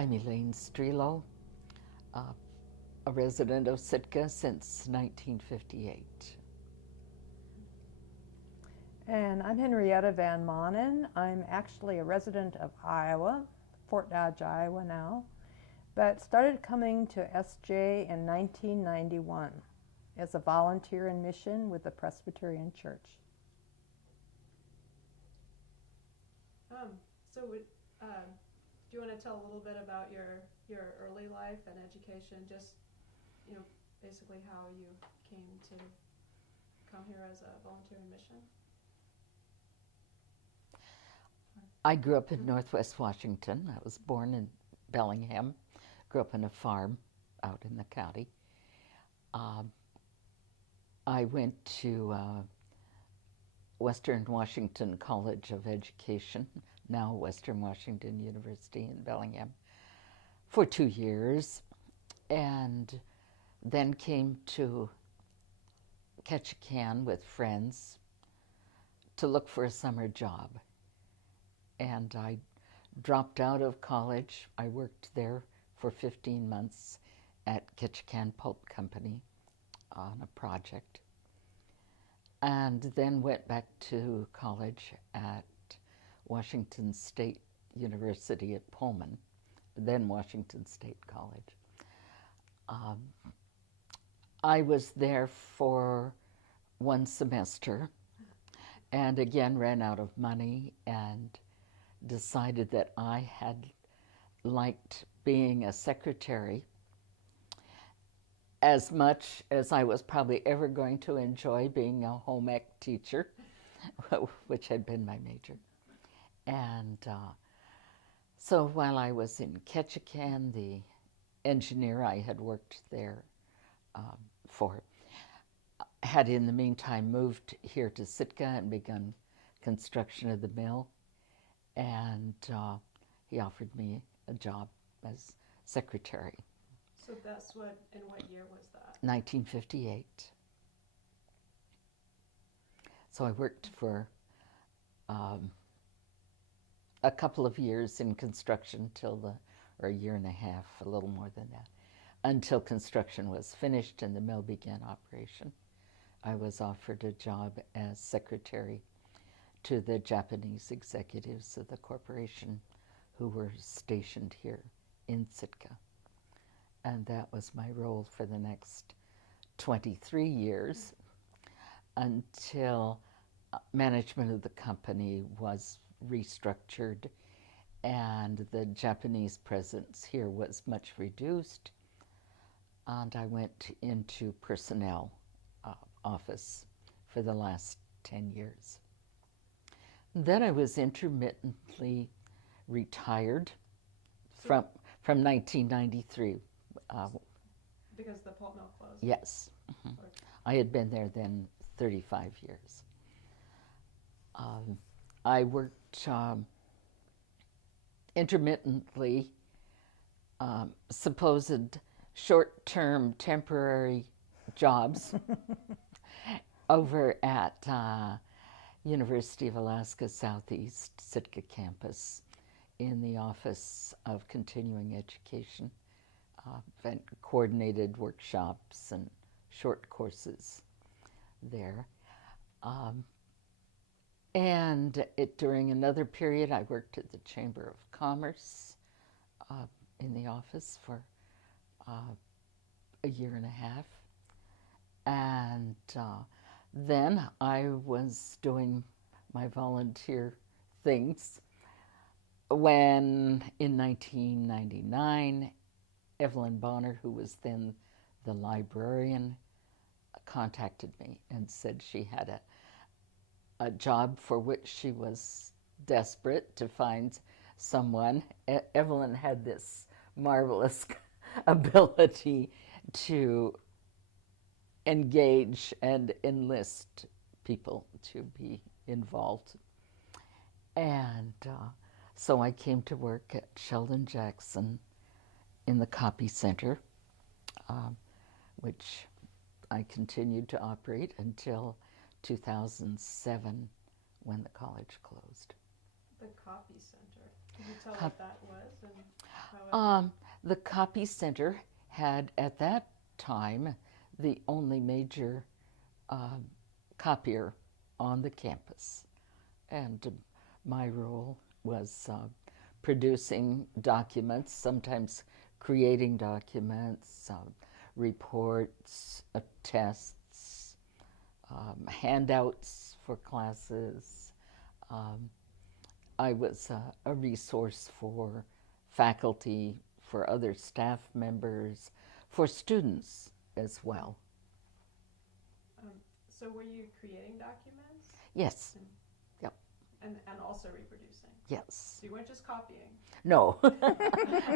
I'm Elaine, uh, a resident of Sitka since 1958. And I'm Henrietta Van Manen. I'm actually a resident of Iowa, Fort Dodge, Iowa now, but started coming to SJ in 1991 as a volunteer in mission with the Presbyterian Church. So do you want to tell a little bit about your early life and education, just, basically how you came to come here as a volunteer in mission? I grew up in Northwest Washington. I was born in Bellingham, grew up on a farm out in the county. I went to Western Washington College of Education, now Western Washington University in Bellingham, for 2 years, and then came to Ketchikan with friends to look for a summer job. And I dropped out of college. I worked there for 15 months at Ketchikan Pulp Company on a project, and then went back to college at Washington State University at Pullman, then Washington State College. I was there for 1 semester and again ran out of money and decided that I had liked being a secretary as much as I was probably ever going to enjoy being a home ec teacher, which had been my major. And so while I was in Ketchikan, the engineer I had worked there for had in the meantime moved here to Sitka and begun construction of the mill. And he offered me a job as secretary. So in what year was that? 1958. So I worked for a couple of years in construction or a year and a half, a little more than that, until construction was finished and the mill began operation. I was offered a job as secretary to the Japanese executives of the corporation who were stationed here in Sitka. And that was my role for the next 23 years until management of the company was restructured and the Japanese presence here was much reduced, and I went into personnel office for the last 10 years. Then I was intermittently retired from 1993. Because the pulp mill closed? Yes. Mm-hmm. I had been there then 35 years. I worked intermittently, supposed short-term temporary jobs over at University of Alaska Southeast Sitka campus in the Office of Continuing Education, and coordinated workshops and short courses there. And during another period, I worked at the Chamber of Commerce in the office for a year and a half. And then I was doing my volunteer things when, in 1999, Evelyn Bonner, who was then the librarian, contacted me and said she had a job for which she was desperate to find someone. Evelyn had this marvelous ability to engage and enlist people to be involved. And so I came to work at Sheldon Jackson in the Copy Center, which I continued to operate until 2007 when the college closed. The Copy Center. Can you tell what that was and how The copy center had at that time the only major copier on the campus, and my role was producing documents, sometimes creating documents, reports, tests, handouts for classes. I was a resource for faculty, for other staff members, for students as well. So were you creating documents? Yes. Yep. And also reproducing? Yes. So you weren't just copying? No.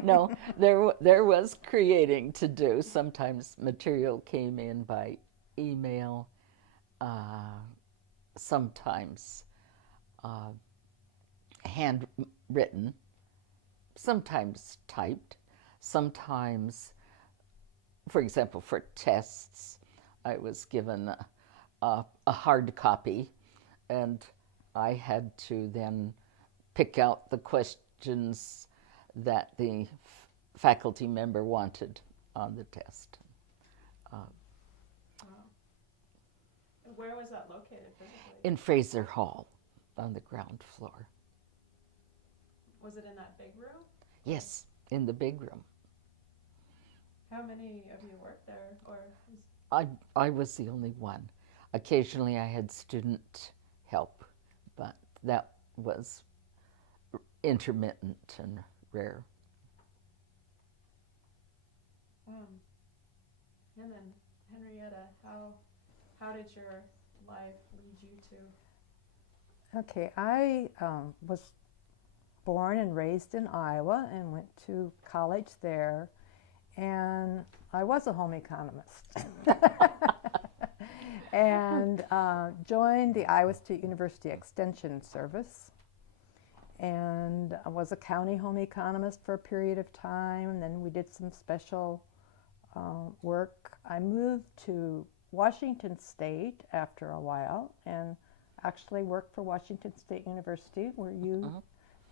No, there was creating to do. Sometimes material came in by email, sometimes handwritten, sometimes typed, sometimes, for example, for tests, I was given a hard copy, and I had to then pick out the questions that the faculty member wanted on the test. Wow. And where was that located physically? In Fraser Hall, on the ground floor. Was it in that big room? Yes, in the big room. How many of you worked there? Or I was the only one. Occasionally I had student help, but that was intermittent and rare. And then Henrietta, how did your life lead you to? Okay, I was born and raised in Iowa and went to college there, and I was a home economist. And joined the Iowa State University Extension Service, and I was a county home economist for a period of time, and then we did some special work. I moved to Washington State after a while and actually worked for Washington State University, where you,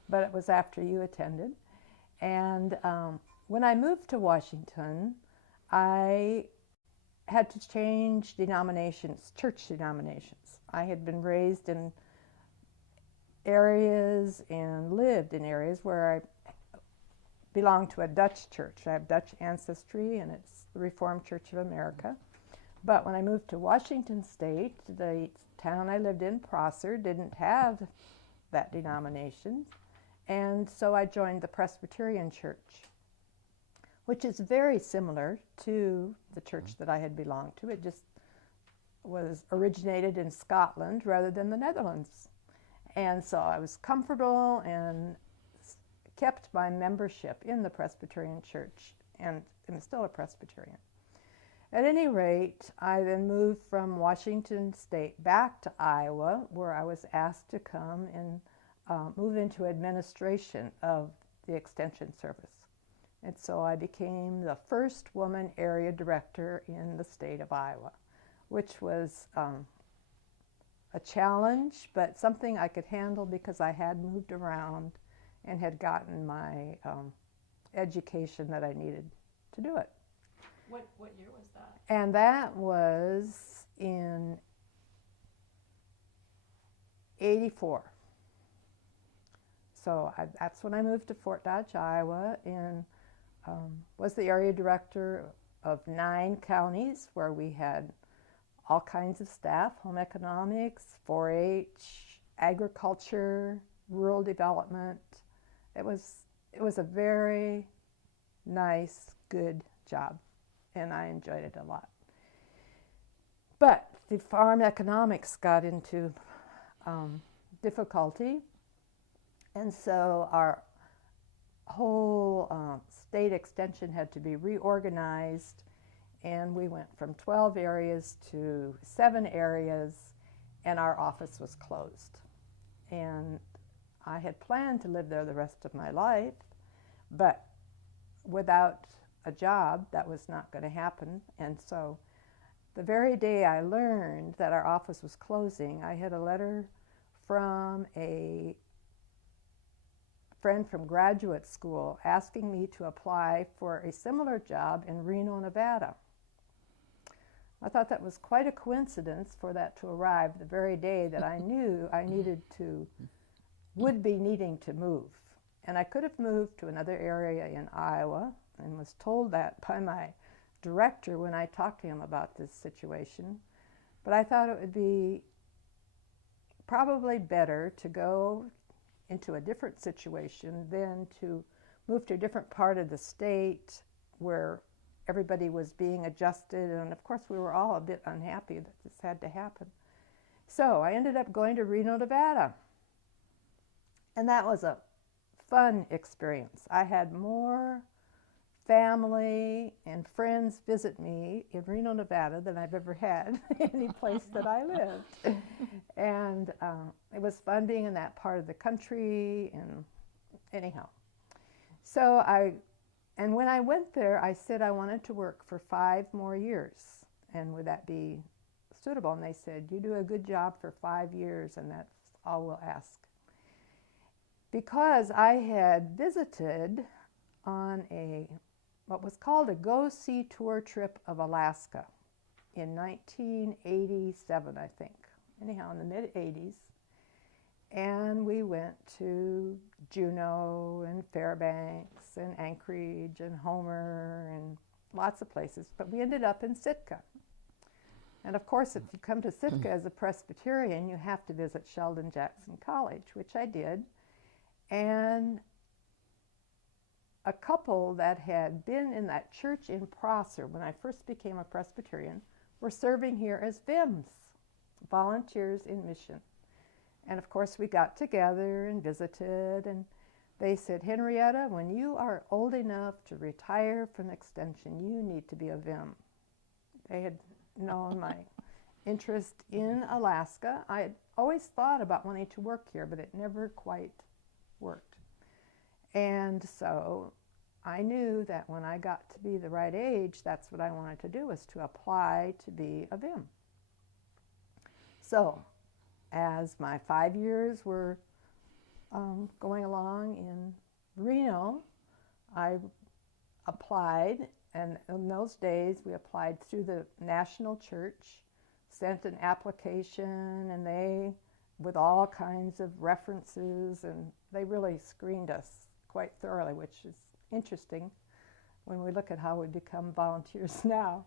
but it was after you attended. And when I moved to Washington, I had to change denominations, church denominations. I had been raised in areas and lived in areas where I belonged to a Dutch church. I have Dutch ancestry, and it's the Reformed Church of America. But when I moved to Washington State, the town I lived in, Prosser, didn't have that denomination. And so I joined the Presbyterian Church, which is very similar to the church that I had belonged to. It just was originated in Scotland rather than the Netherlands. And so I was comfortable and kept my membership in the Presbyterian Church, and I'm still a Presbyterian. At any rate, I then moved from Washington State back to Iowa, where I was asked to come and move into administration of the Extension Service. And so I became the first woman area director in the state of Iowa, which was a challenge, but something I could handle because I had moved around and had gotten my education that I needed to do it. What year was that? And that was in '84. So that's when I moved to Fort Dodge, Iowa, and was the area director of 9 counties where we had all kinds of staff: home economics, 4-H, agriculture, rural development. It was a very nice, good job, and I enjoyed it a lot. But the farm economics got into difficulty, and so our whole state extension had to be reorganized, and we went from 12 areas to 7 areas, and our office was closed. And I had planned to live there the rest of my life, but without a job, that was not going to happen. And so the very day I learned that our office was closing, I had a letter from a friend from graduate school asking me to apply for a similar job in Reno, Nevada. I thought that was quite a coincidence for that to arrive the very day that I knew I would be needing to move. And I could have moved to another area in Iowa, and was told that by my director when I talked to him about this situation. But I thought it would be probably better to go into a different situation than to move to a different part of the state where everybody was being adjusted, and of course we were all a bit unhappy that this had to happen. So I ended up going to Reno, Nevada, and that was a fun experience. I had more family and friends visit me in Reno, Nevada than I've ever had any place that I lived. And it was fun being in that part of the country, and anyhow. So and when I went there, I said I wanted to work for 5 more years, and would that be suitable? And they said, you do a good job for 5 years, and that's all we'll ask. Because I had visited on what was called a go-see tour trip of Alaska in 1987, I think. Anyhow, in the mid-'80s. And we went to Juneau and Fairbanks and Anchorage and Homer and lots of places. But we ended up in Sitka. And of course, if you come to Sitka as a Presbyterian, you have to visit Sheldon Jackson College, which I did. And a couple that had been in that church in Prosser when I first became a Presbyterian were serving here as VIMs, Volunteers in Mission. And of course we got together and visited, and they said, Henrietta, when you are old enough to retire from Extension, you need to be a VIM. They had known my interest in Alaska. I had always thought about wanting to work here, but it never quite worked. And so I knew that when I got to be the right age, that's what I wanted to do, was to apply to be a VIM. So as my 5 years were going along in Reno, I applied, and in those days we applied through the National Church, sent an application, and they, with all kinds of references, and they really screened us quite thoroughly, which is interesting when we look at how we become volunteers now.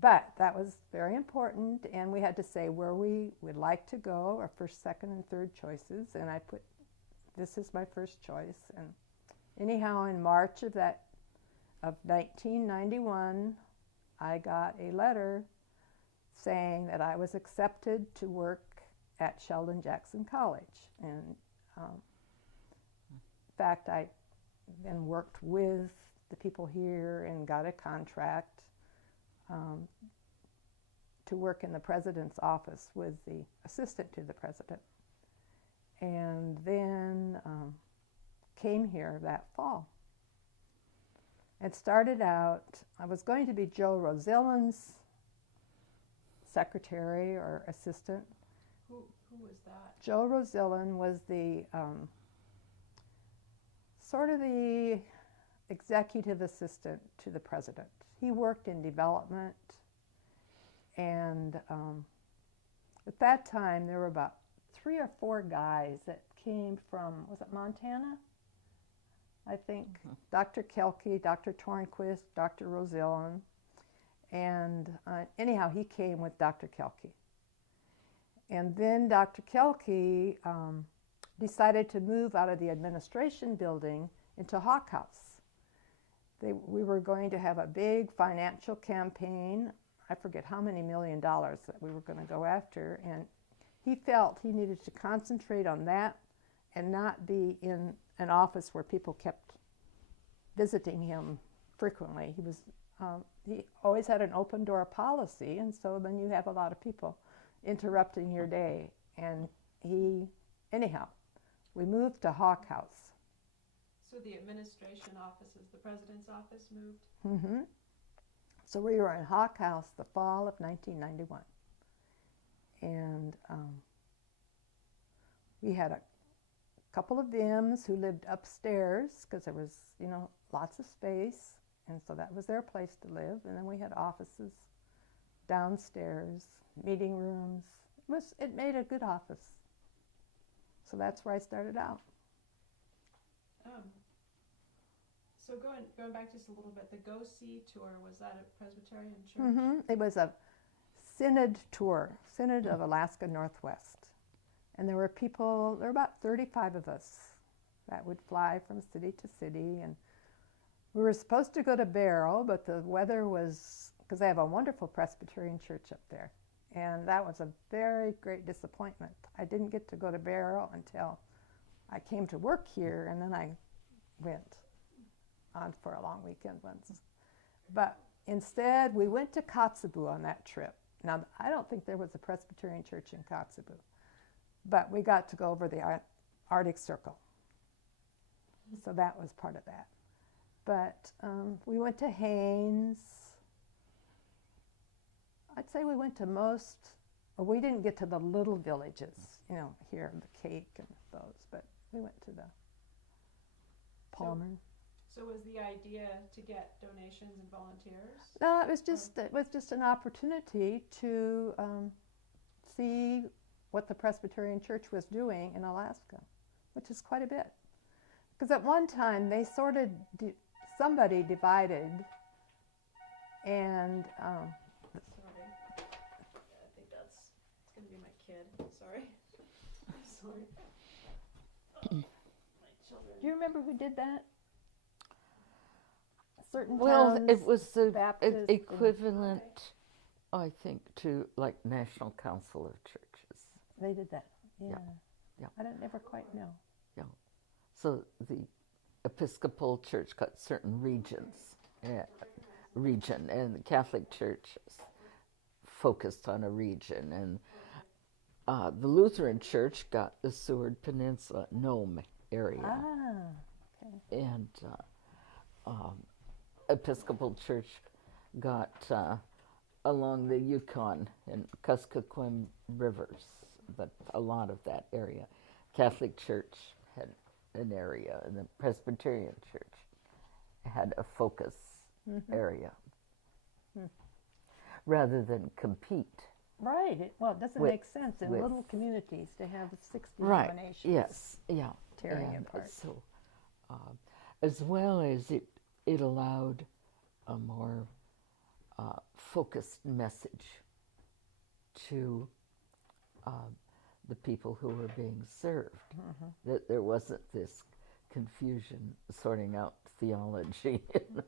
But that was very important, and we had to say where we would like to go, our first, second, and third choices, and I put, this is my first choice. And anyhow, in March of 1991, I got a letter saying that I was accepted to work at Sheldon Jackson College. And in fact, I then worked with the people here and got a contract to work in the president's office with the assistant to the president. And then came here that fall. It started out, I was going to be Joe Rosillin's secretary or assistant. Who was that? Joe Rosillin was the sort of the executive assistant to the president. He worked in development, and at that time there were about 3 or 4 guys that came from, was it Montana? I think Dr. Kelke, Dr. Tornquist, Dr. Rosillin, and anyhow, he came with Dr. Kelke. And then Dr. Kelke decided to move out of the administration building into Hawk House. We were going to have a big financial campaign. I forget how many $1 million that we were going to go after, and he felt he needed to concentrate on that and not be in an office where people kept visiting him frequently. He always had an open door policy, and so then you have a lot of people interrupting your day. And anyhow, we moved to Hawk House. So the administration offices, the president's office moved? Mm-hmm. So we were in Hawk House the fall of 1991. And we had a couple of Vims who lived upstairs because there was, lots of space. And so that was their place to live. And then we had offices downstairs, meeting rooms. It made a good office. So that's where I started out. So going back just a little bit, the Go See tour, was that a Presbyterian church? It was a synod tour, Synod of Alaska Northwest. And there were about 35 of us that would fly from city to city. And we were supposed to go to Barrow, but the weather was, because they have a wonderful Presbyterian church up there. And that was a very great disappointment. I didn't get to go to Barrow until I came to work here, and then I went on for a long weekend once. But instead, we went to Kotzebue on that trip. Now, I don't think there was a Presbyterian church in Kotzebue, but we got to go over the Arctic Circle. So that was part of that. But we went to Haines. I'd say we went to we didn't get to the little villages, here, the Cake and those, but we went to the Palmer. So was the idea to get donations and volunteers? No, it was just an opportunity to see what the Presbyterian Church was doing in Alaska, which is quite a bit. Because at one time they sort of somebody divided, and Sorry, I think it's gonna be my kid. Sorry. Sorry. My children. do you remember who did that? Certain Well, towns, it was the Baptist equivalent, I think, to like National Council of Churches. they did that. Yeah. Yeah. I don't never quite know. So the Episcopal Church got certain regions, and the Catholic Church focused on a region, and the Lutheran Church got the Seward Peninsula, Nome area, Okay. and Episcopal Church got along the Yukon and Kuskokwim rivers, a lot of that area. Catholic Church had an area, and the Presbyterian Church had a focus area, rather than compete. Right. It doesn't make sense in little communities to have 60 denominations. Yes. Yeah. Tearing And apart. So, as well as it allowed a more focused message to the people who were being served. That there wasn't this confusion sorting out theology and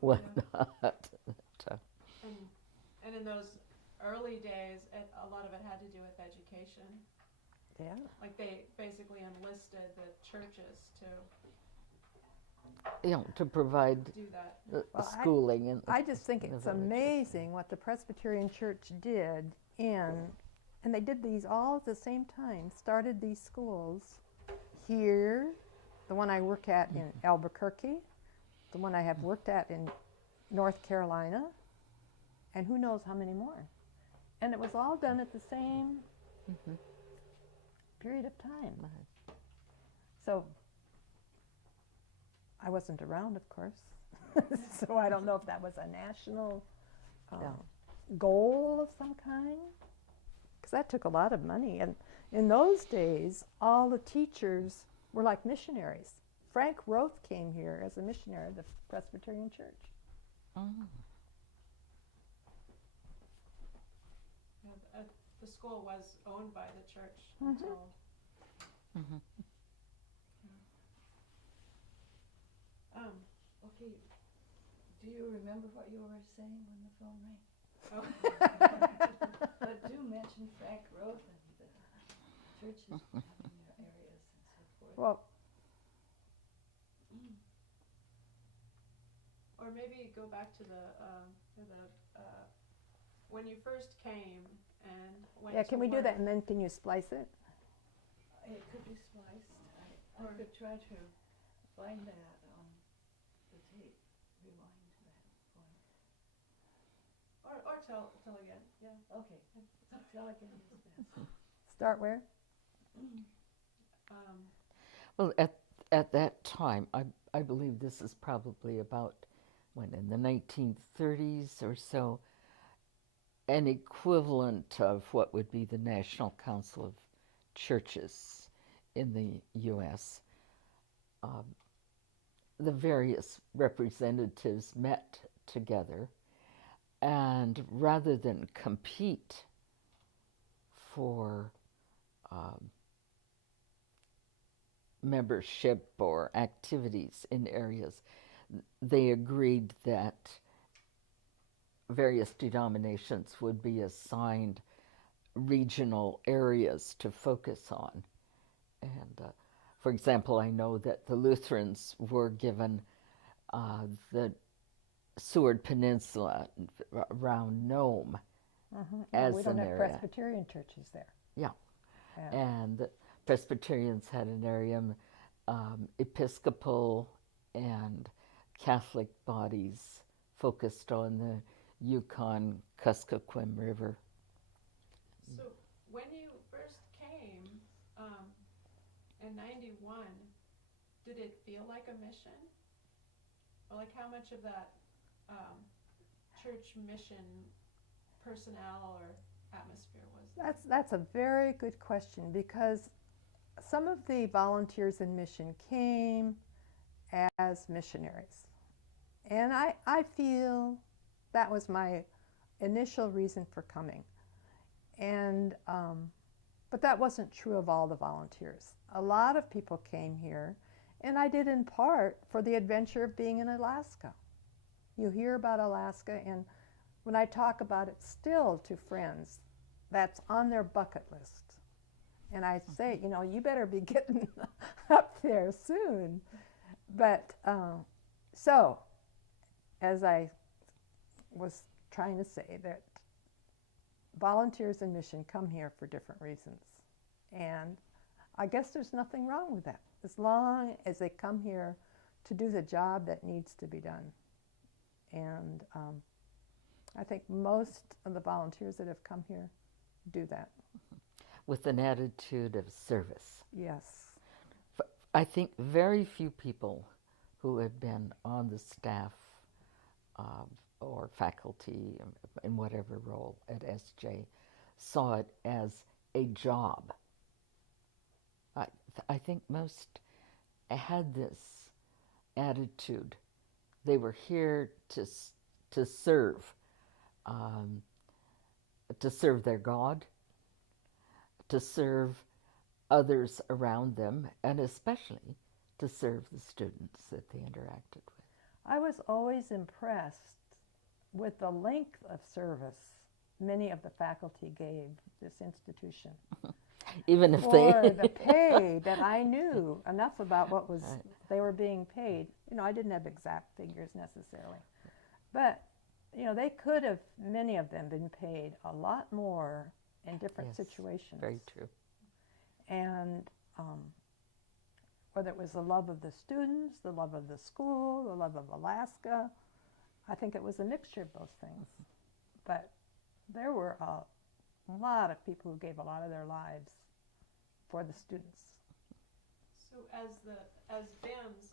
whatnot. And in those early days, a lot of it had to do with education. Yeah. Like they basically enlisted the churches To provide do that. schooling. And I just think in the it's villages. amazing what the Presbyterian Church did, and they did these all at the same time. Started these schools here, the one I work at in Albuquerque, the one I have worked at in North Carolina, and who knows how many more. And it was all done at the same period of time. So I wasn't around, of course, so I don't know if that was a national goal of some kind, because that took a lot of money. And in those days, all the teachers were like missionaries. Frank Roth came here as a missionary of the Presbyterian Church. Yeah, the school was owned by the church until. Okay, do you remember what you were saying when the phone rang? Oh. But do mention Frank Roth and the churches having their areas and so forth. Well, Or maybe go back to when you first came and went yeah, to can we do work. that, and then can you splice it? It could be spliced. I could try to find that on the tape, rewind that for me. Or tell again, yeah. Okay, tell again is best. Start where? Well, at that time, I believe this is probably about when in the 1930s or so, an equivalent of what would be the National Council of Churches in the U.S. The various representatives met together, and rather than compete for membership or activities in areas, they agreed that various denominations would be assigned regional areas to focus on. And for example, I know that the Lutherans were given the Seward Peninsula around Nome as we don't an have area. Presbyterian churches there. Yeah. Yeah. And the Presbyterians had an area, Episcopal and Catholic bodies focused on the Yukon-Kuskokwim River. So when you first came in 91, did it feel like a mission? Or like how much of that church mission personnel or atmosphere was there? That's a very good question, because some of the volunteers in mission came as missionaries. And I feel that was my initial reason for coming. And but that wasn't true of all the volunteers. A lot of people came here, and I did in part for the adventure of being in Alaska. You hear about Alaska, and when I talk about it still to friends, that's on their bucket list. And I say, you know, you better be getting up there soon. But so, as I was trying to say, that volunteers in mission come here for different reasons. And I guess there's nothing wrong with that, as long as they come here to do the job that needs to be done. And I think most of the volunteers that have come here do that. With an attitude of service. Yes. I think very few people who have been on the staff or faculty in whatever role at SJ saw it as a job. I think most had this attitude. They were here to serve their God, to serve others around them, and especially to serve the students that they interacted with. I was always impressed with the length of service many of the faculty gave this institution. Even if For they the pay that I knew enough about what was they were being paid. You know, I didn't have exact figures necessarily, but you know, they could have, many of them, been paid a lot more in different situations. Very true. And whether it was the love of the students, the love of the school, the love of Alaska, I think it was a mixture of those things. But there were a lot of people who gave a lot of their lives for the students. So as VIMs,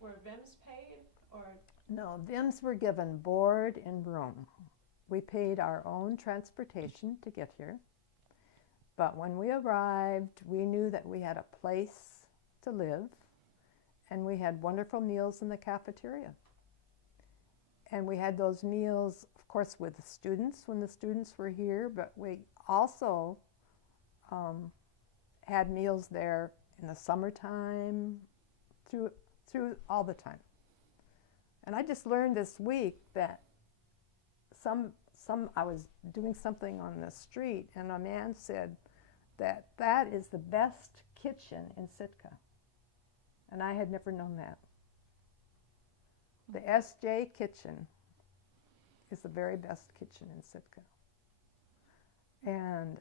were VIMs paid or? No, VIMs were given board and room. We paid our own transportation to get here. But when we arrived, we knew that we had a place to live, and we had wonderful meals in the cafeteria. And we had those meals, of course, with the students when the students were here, but we also had meals there in the summertime, through all the time. And I just learned this week that I was doing something on the street, and a man said that is the best kitchen in Sitka. And I had never known that. The SJ kitchen is the very best kitchen in Sitka. And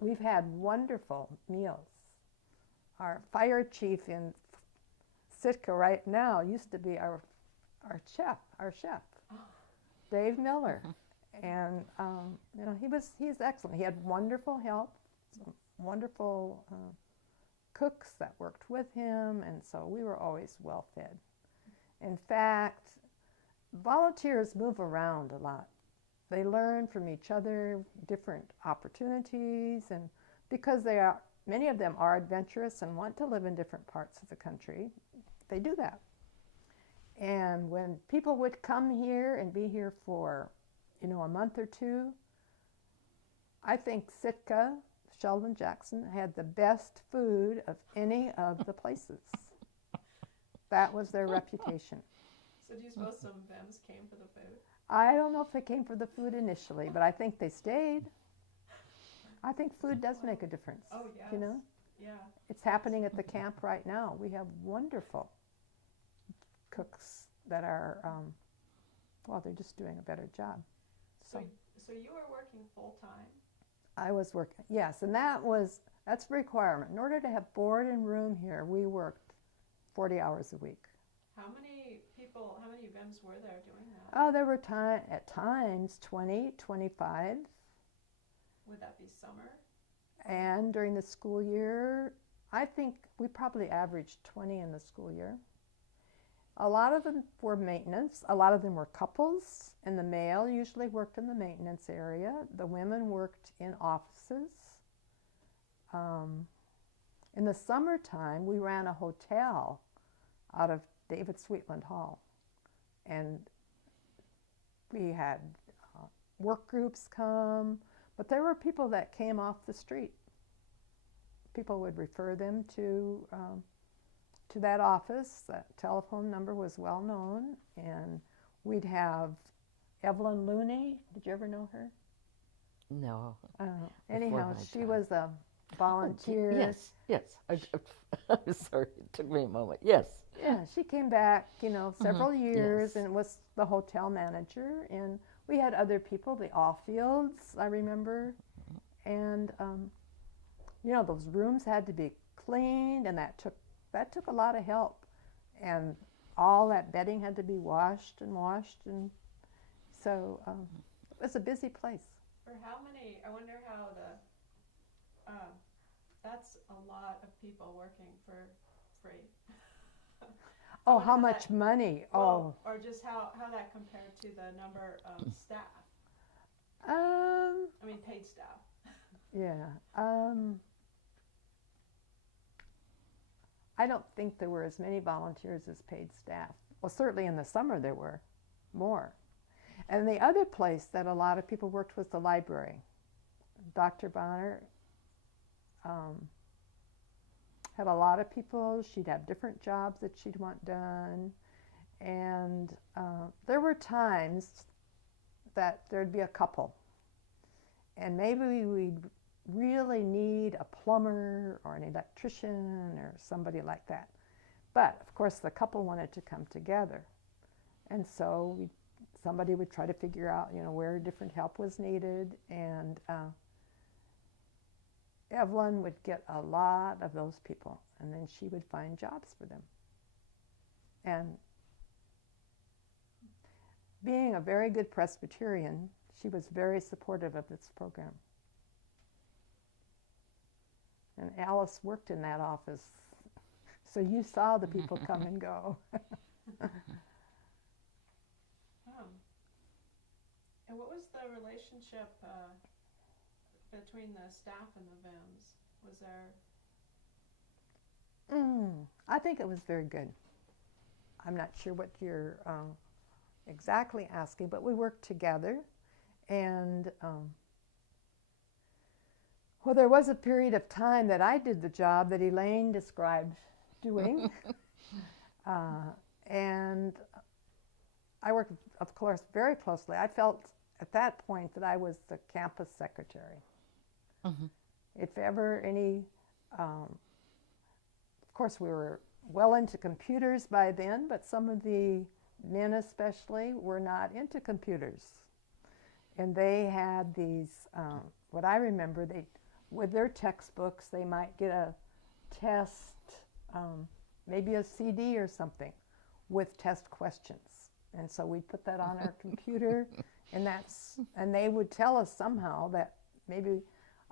we've had wonderful meals. Our fire chief in Sitka right now used to be our chef, Dave Miller. And you know, he's excellent. He had wonderful help, some wonderful cooks that worked with him, and so we were always well fed. In fact, volunteers move around a lot. They learn from each other different opportunities, and because many of them are adventurous and want to live in different parts of the country, they do that. And when people would come here and be here for, a month or two, I think Sitka, Sheldon Jackson, had the best food of any of the places. That was their reputation. So do you suppose some VIMs came for the food? I don't know if they came for the food initially, but I think they stayed. I think food does make a difference. Oh, yes. Yeah. It's happening at the camp right now. We have wonderful cooks that are, they're just doing a better job. So you were working full-time? I was working, yes, and that's a requirement. In order to have board and room here, we worked 40 hours a week. How many VIMs were there doing that? Oh, there were at times 20, 25. Would that be summer? And during the school year, I think we probably averaged 20 in the school year. A lot of them were maintenance. A lot of them were couples, and the male usually worked in the maintenance area. The women worked in offices. In the summertime, we ran a hotel out of David Sweetland Hall, and we had work groups come, but there were people that came off the street. People would refer them to that office. That telephone number was well known, and we'd have Evelyn Looney. Did you ever know her? No. Anyhow, my she time. was a volunteer. Yes. I'm sorry, it took me a moment. Yes. Yeah, she came back, several years, yes. and was the hotel manager. And we had other people, the Allfields, I remember. And, those rooms had to be cleaned, and that took a lot of help. And all that bedding had to be washed. And so it was a busy place. For how many, I wonder how that's a lot of people working for free. Oh, how much money? Or just how that compared to the number of staff. Paid staff. Yeah. I don't think there were as many volunteers as paid staff. Well, certainly in the summer there were more. And the other place that a lot of people worked was the library. Dr. Bonner had a lot of people. She'd have different jobs that she'd want done. And there were times that there'd be a couple. And maybe we'd really need a plumber or an electrician or somebody like that. But, of course, the couple wanted to come together. And so somebody would try to figure out, where different help was needed. And Evelyn would get a lot of those people, and then she would find jobs for them. And being a very good Presbyterian, she was very supportive of this program. And Alice worked in that office, so you saw the people come and go. And what was the relationship between the staff and the VIMs? Was there? I think it was very good. I'm not sure what you're exactly asking, but we worked together. And there was a period of time that I did the job that Elaine described doing. And I worked, of course, very closely. I felt at that point that I was the campus secretary. Mm-hmm. If ever any, of course, we were well into computers by then, but some of the men especially were not into computers. And they had these, what I remember, with their textbooks, they might get a test, maybe a CD or something, with test questions. And so we'd put that on our computer, and they would tell us somehow that maybe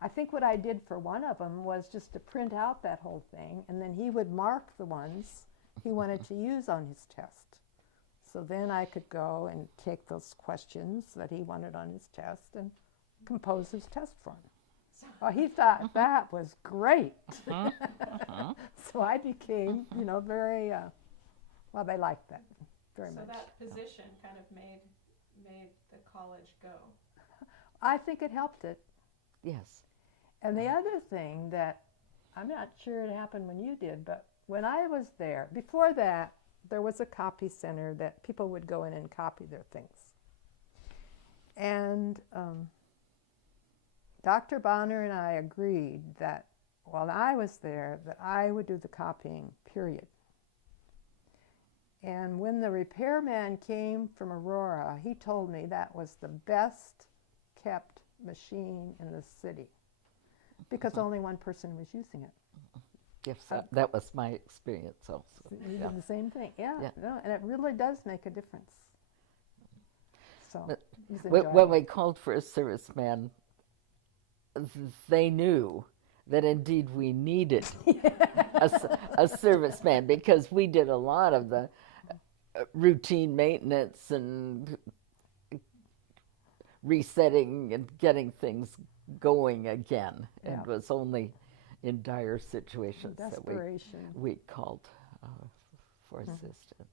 I think what I did for one of them was just to print out that whole thing, and then he would mark the ones he wanted to use on his test. So then I could go and take those questions that he wanted on his test and compose his test for him. Well, he thought that was great. So I became, very, well, they liked that very much. So that position kind of made the college go. I think it helped it. Yes. And the other thing that, I'm not sure it happened when you did, but when I was there, before that, there was a copy center that people would go in and copy their things. And Dr. Bonner and I agreed that while I was there, that I would do the copying, period. And when the repairman came from Aurora, he told me that was the best kept machine in the city because only one person was using it. Yes, that was my experience also. You Yeah. did the same thing, Yeah. No, and it really does make a difference. So But it was When enjoyable. we called for a serviceman, they knew that indeed we needed a serviceman because we did a lot of the routine maintenance and resetting and getting things going again. Yeah. It was only in dire situations that Desperation. we called for assistance.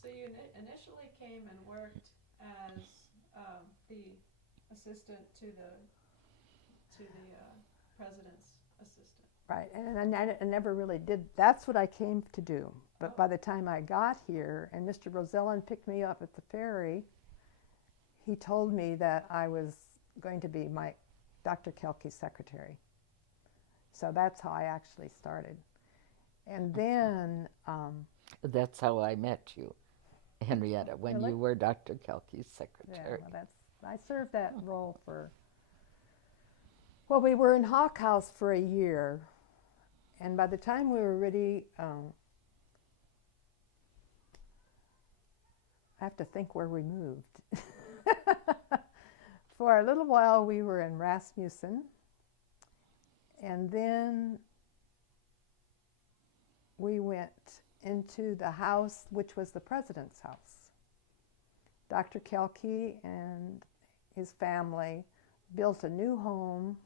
So you initially came and worked as the assistant to the president's assistant. Right, and I never really did. That's what I came to do. But by the time I got here, and Mr. Rosellan picked me up at the ferry, he told me that I was going to be my Dr. Kelke's secretary. So that's how I actually started. And then, That's how I met you, Henrietta, when Really? you were Dr. Kelke's yeah, secretary. well, I served that role for, well, we were in Hawk House for a year. And by the time we were ready, I have to think where we moved. For a little while, we were in Rasmussen, and then we went into the house, which was the president's house. Dr. Kelke and his family built a new home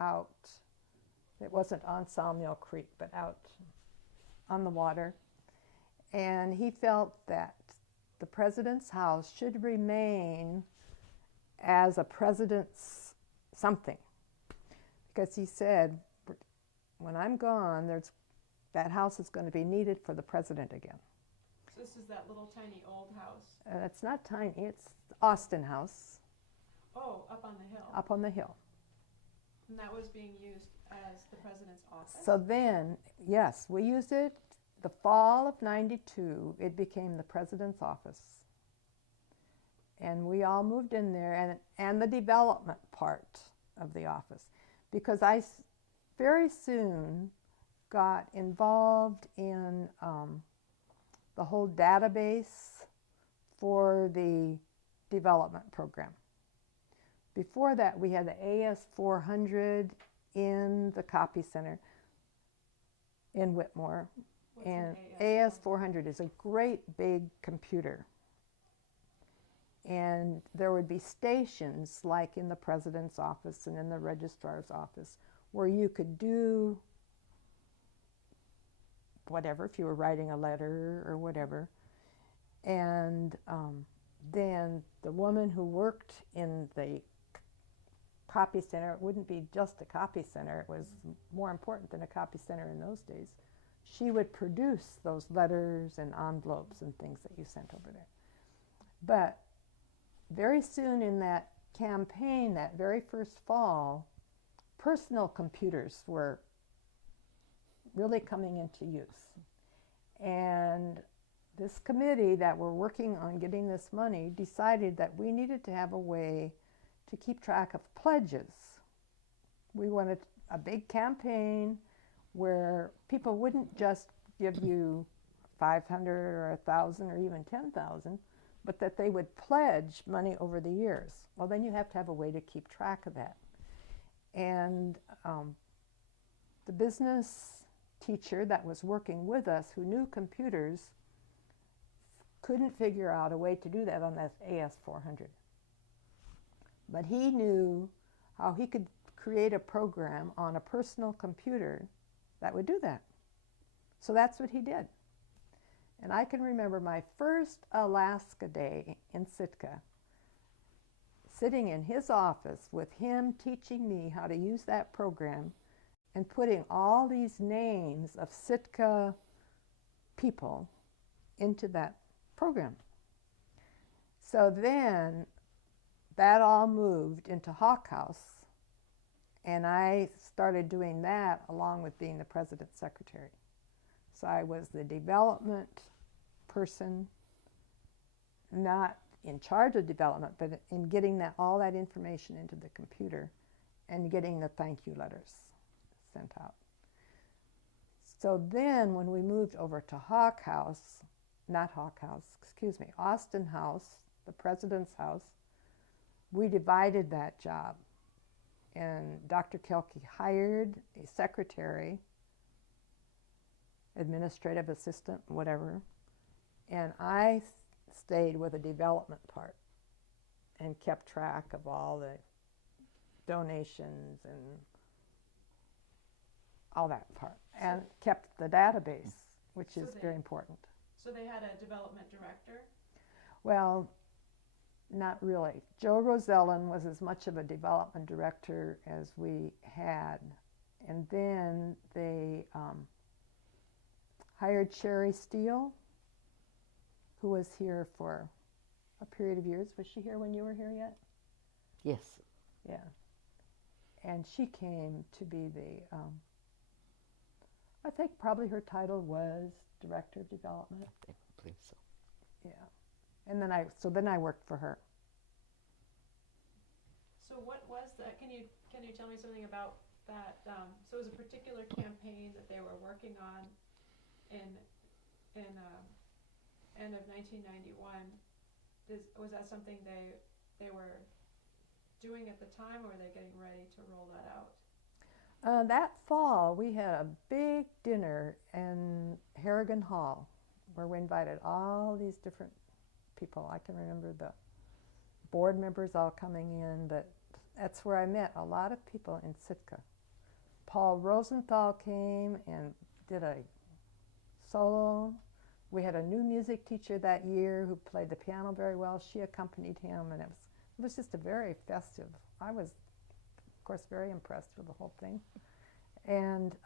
out. It wasn't on Sawmill Creek, but out on the water. And he felt that the president's house should remain as a president's something. Because he said, when I'm gone, that house is going to be needed for the president again. So this is that little tiny old house. It's not tiny, it's Austin House Oh, up on the hill. up on the hill. And that was being used as the president's office. So then, yes, we used it the fall of '92. It became the president's office. And we all moved in there, and the development part of the office. Because I very soon got involved in the whole database for the development program. Before that, we had the AS400 in the copy center in Whitmore. What's And an AS400 is a great big computer. And there would be stations like in the president's office and in the registrar's office where you could do whatever, if you were writing a letter or whatever. And then the woman who worked in the copy center, it wouldn't be just a copy center, it was more important than a copy center in those days. She would produce those letters and envelopes and things that you sent over there. But very soon in that campaign, that very first fall, personal computers were really coming into use. And this committee that were working on getting this money decided that we needed to have a way to keep track of pledges. We wanted a big campaign where people wouldn't just give you 500 or 1,000 or even 10,000, but that they would pledge money over the years. Well, then you have to have a way to keep track of that. And the business teacher that was working with us, who knew computers, couldn't figure out a way to do that on that AS400. But he knew how he could create a program on a personal computer that would do that. So that's what he did. And I can remember my first Alaska day in Sitka, sitting in his office with him teaching me how to use that program and putting all these names of Sitka people into that program. So then that all moved into Hawk House, and I started doing that along with being the president's secretary. So I was the development person, not in charge of development, but in getting all that information into the computer and getting the thank you letters sent out. So then when we moved over to Austin House, the president's house, we divided that job. And Dr. Kelke hired a secretary, administrative assistant, whatever, and I stayed with the development part and kept track of all the donations and all that part, and kept the database, which is very important. So they had a development director? Well, not really. Joe Rosellen was as much of a development director as we had. And then they hired Sherry Steele, who was here for a period of years. Was she here when you were here yet? Yes. Yeah. And she came to be the, I think probably her title was Director of Development. I believe so. Yeah. And then I worked for her. So what was that? Can you tell me something about that? So it was a particular campaign that they were working on in end of 1991. Was that something they were doing at the time, or were they getting ready to roll that out? That fall, we had a big dinner in Harrigan Hall, where we invited all these different people. I can remember the board members all coming in, but that's where I met a lot of people in Sitka. Paul Rosenthal came and did a solo. We had a new music teacher that year who played the piano very well. She accompanied him, and it was just a very festive. I was, of course, very impressed with the whole thing, and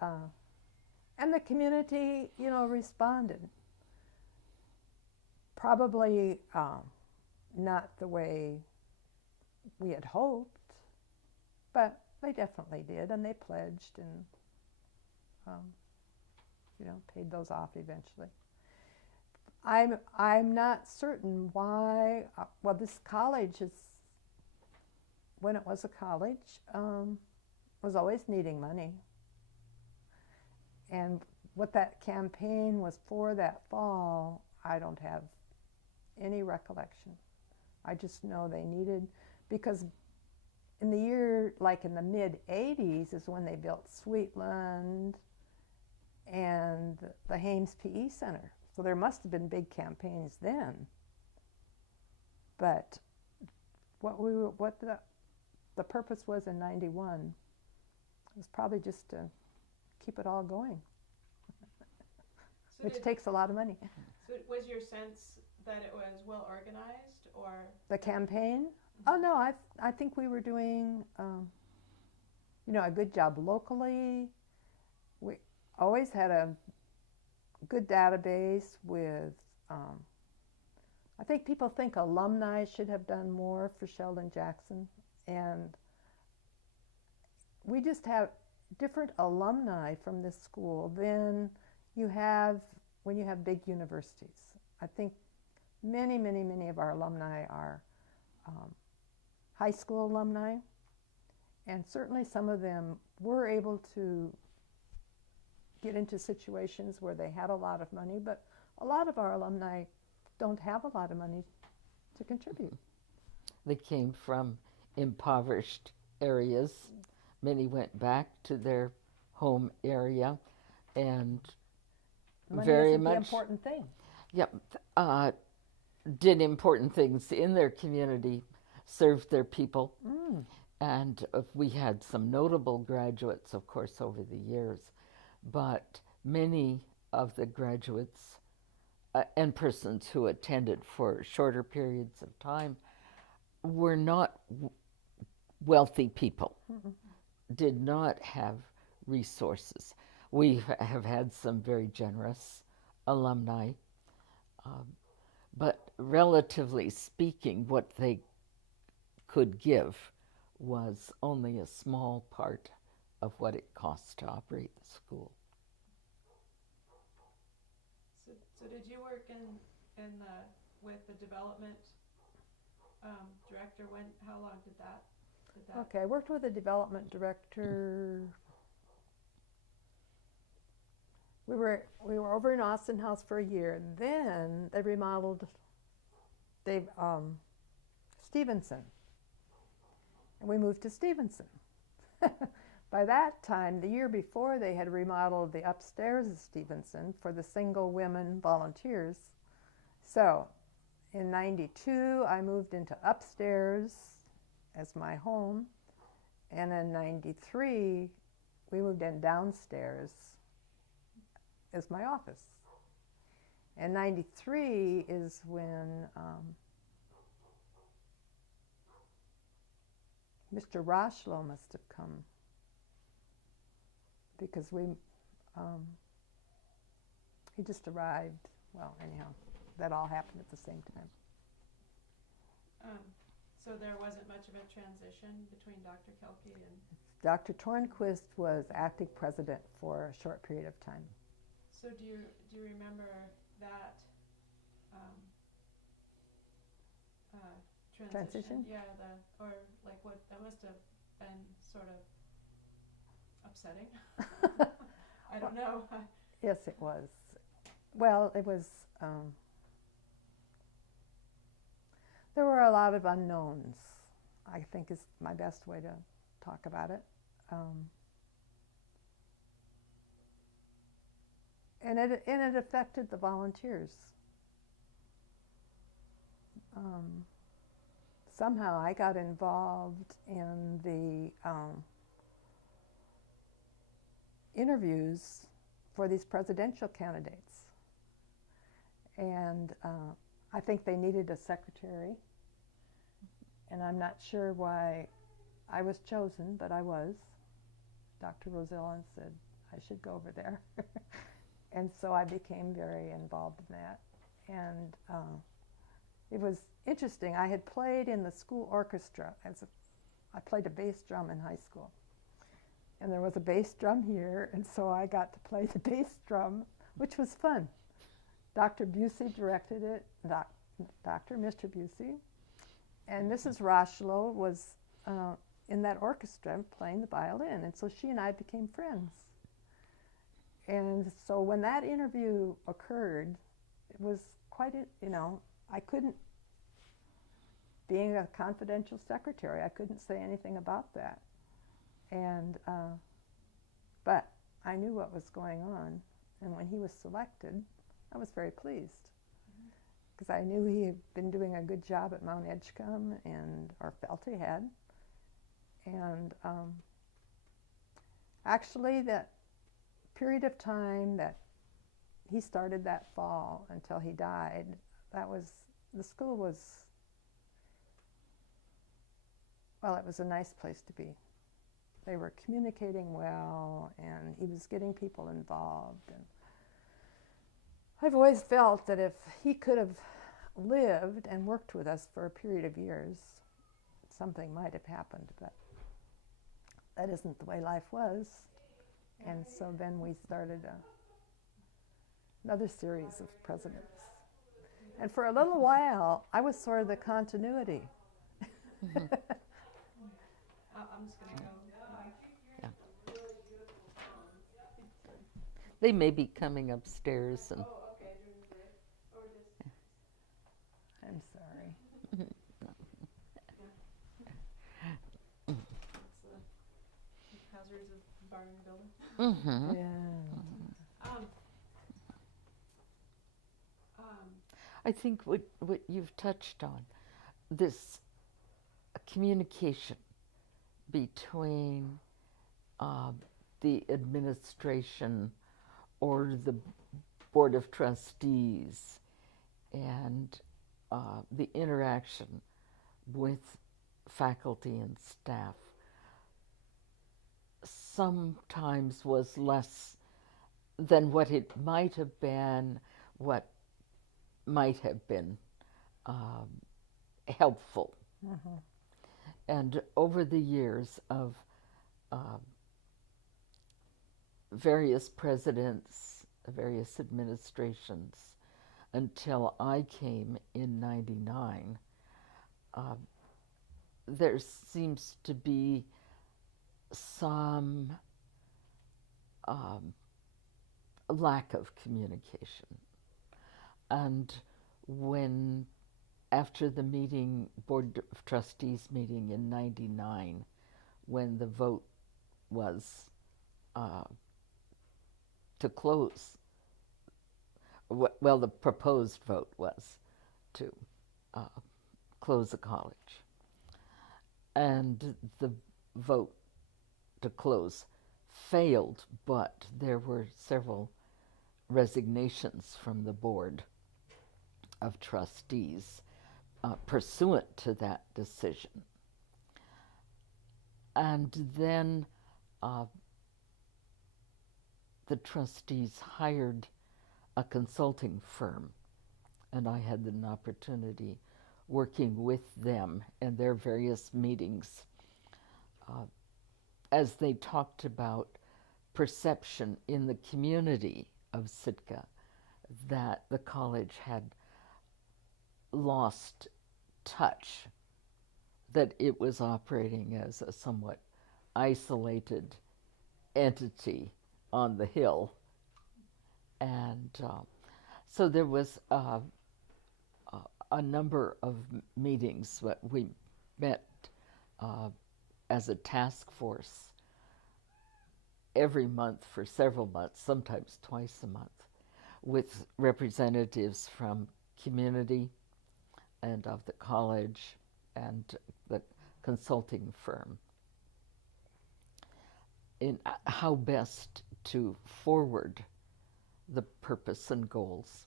the community, responded. Probably not the way we had hoped, but they definitely did, and they pledged and paid those off eventually. I'm not certain why. Well, this college when it was a college, was always needing money, and what that campaign was for that fall, I don't have any recollection. I just know they needed, because in the year, like in the mid-'80s is when they built Sweetland and the Hames PE Center. So there must have been big campaigns then. But what the purpose was in 91 was probably just to keep it all going, which takes a lot of money. So was your sense that it was well organized, or the campaign? Oh no, I think we were doing a good job locally. We always had a good database with I think people think alumni should have done more for Sheldon Jackson, and we just have different alumni from this school than you have when you have big universities. I think many of our alumni are high school alumni, and certainly some of them were able to get into situations where they had a lot of money, but a lot of our alumni don't have a lot of money to contribute. They came from impoverished areas, Many went back to their home area and Money very isn't the much important thing. Yep, did important things in their community, served their people. And we had some notable graduates, of course, over the years, but many of the graduates and persons who attended for shorter periods of time were not wealthy people, did not have resources. We have had some very generous alumni, but relatively speaking, what they could give was only a small part of what it costs to operate the school. So did you work in with the development director? How long did that? Okay, I worked with a development director. We were over in Austin House for a year, and then they remodeled Stevenson, and we moved to Stevenson. By that time, the year before, they had remodeled the upstairs of Stevenson for the single women volunteers. So in '92, I moved into upstairs as my home, and in '93, we moved in downstairs as my office. And '93 is when Mr. Roshlow must have come, because he just arrived. Well, anyhow, that all happened at the same time. So there wasn't much of a transition between Dr. Kelke and... Dr. Tornquist was acting president for a short period of time. So do you remember that transition? Yeah, or like what, that must have been sort of upsetting. I don't know. Yes, it was. Well, it was, there were a lot of unknowns, I think is my best way to talk about it. And it affected the volunteers. Somehow I got involved in the interviews for these presidential candidates. And I think they needed a secretary. And I'm not sure why I was chosen, but I was. Dr. Rosillan said I should go over there. And so I became very involved in that. And it was interesting. I had played in the school orchestra. I played a bass drum in high school. And there was a bass drum here, and so I got to play the bass drum, which was fun. Dr. Busey directed it, Mr. Busey. And Mrs. Roshlow was in that orchestra playing the violin, and so she and I became friends. And so when that interview occurred, it was quite, I couldn't, being a confidential secretary, I couldn't say anything about that. And, but I knew what was going on. And when he was selected, I was very pleased, because I knew he had been doing a good job at Mount Edgecombe, or felt he had. And actually that period of time that he started that fall until he died, the school was, well, it was a nice place to be. They were communicating well, and he was getting people involved. And I've always felt that if he could have lived and worked with us for a period of years, something might have happened, but that isn't the way life was. And so then we started another series of presidents. And for a little while, I was sort of the continuity. I'm just going to go. Yeah. They may be coming upstairs. And I'm sorry. acquiring a building. Mm-hmm. Yeah. Um, I think what you've touched on, this communication between the administration or the Board of Trustees and the interaction with faculty and staff sometimes was less than what it might have been, what might have been helpful. Mm-hmm. And over the years of various presidents, various administrations, until I came in '99, there seems to be some lack of communication. And when, after the meeting, Board of Trustees meeting in '99, when the vote was to close, well, the proposed vote was to close the college. And the vote to close failed, but there were several resignations from the Board of Trustees pursuant to that decision. And then the trustees hired a consulting firm, and I had an opportunity working with them in their various meetings as they talked about perception in the community of Sitka that the college had lost touch, that it was operating as a somewhat isolated entity on the hill. And so there was a number of meetings that we met as a task force every month for several months, sometimes twice a month, with representatives from community and of the college and the consulting firm in how best to forward the purpose and goals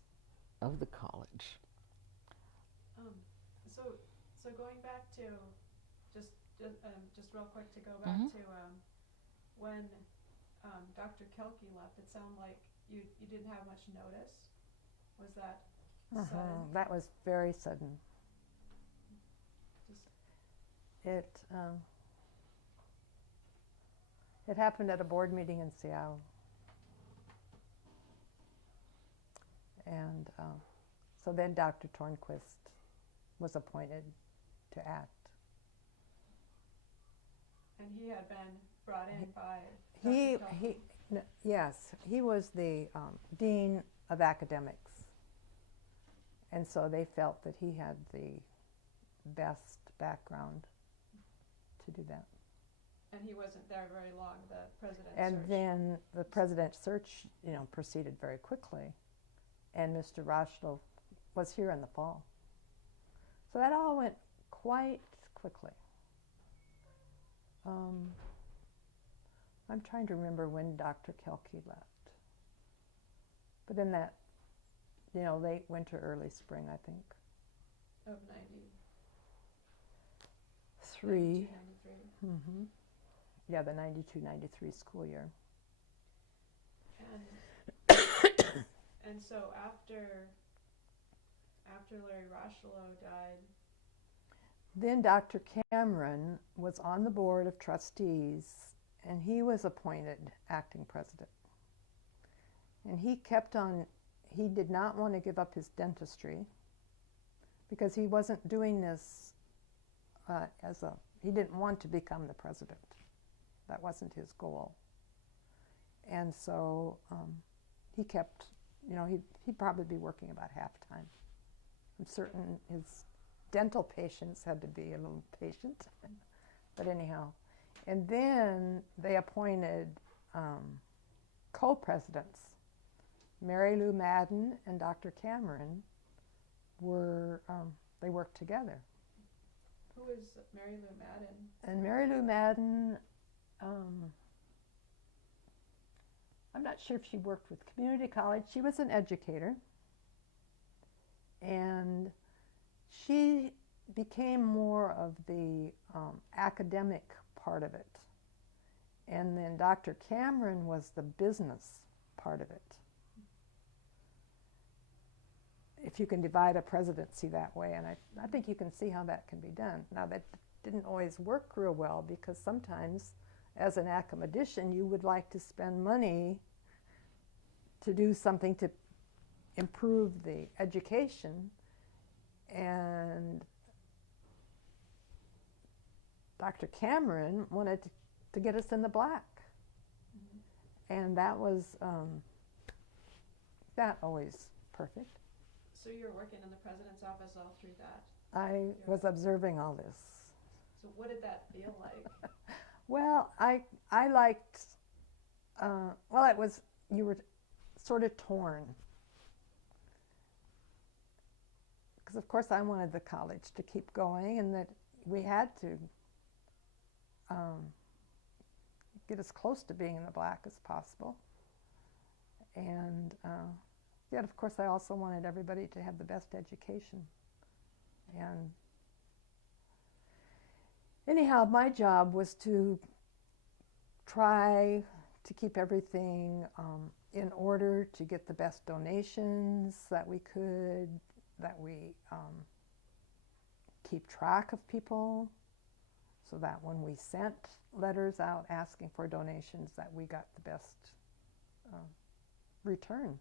of the college. So going back to just real quick to go back to when Dr. Kelke left, it sounded like you didn't have much notice. Was that sudden? That was very sudden. It happened at a board meeting in Seattle. And so then Dr. Tornquist was appointed to act. And he had been brought in by Yes, he was the dean of academics. And so they felt that he had the best background to do that. And he wasn't there very long, the president's And search. then the president's search, proceeded very quickly. And Mr. Rochlow was here in the fall. So that all went quite quickly. I'm trying to remember when Dr. Kelke left. But in that, late winter, early spring, I think. Of 93. Mm-hmm. Yeah, the 92-93 school year. And so after Larry Rochlow died. Then Dr. Cameron was on the Board of Trustees, and he was appointed acting president. And he did not want to give up his dentistry because he wasn't doing this he didn't want to become the president. That wasn't his goal. And so he kept, he'd probably be working about half-time. I'm certain his dental patients had to be a little patient. But anyhow. And then they appointed co-presidents. Mary Lou Madden and Dr. Cameron were, they worked together. Who is Mary Lou Madden? And Mary Lou Madden, I'm not sure if she worked with community college. She was an educator. And she became more of the academic part of it. And then Dr. Cameron was the business part of it. If you can divide a presidency that way, and I think you can see how that can be done. Now, that didn't always work real well, because sometimes, as an academician, you would like to spend money to do something to improve the education, and Dr. Cameron wanted to get us in the black. And that was not always perfect. So you were working in the president's office all through that. I was observing all this. So what did that feel like? Well, I liked, well, it was, you were sort of torn. Because of course I wanted the college to keep going, and that we had to get as close to being in the black as possible. And yet, of course, I also wanted everybody to have the best education. And anyhow, my job was to try to keep everything in order, to get the best donations that we could, that we keep track of people, so that when we sent letters out asking for donations, that we got the best return.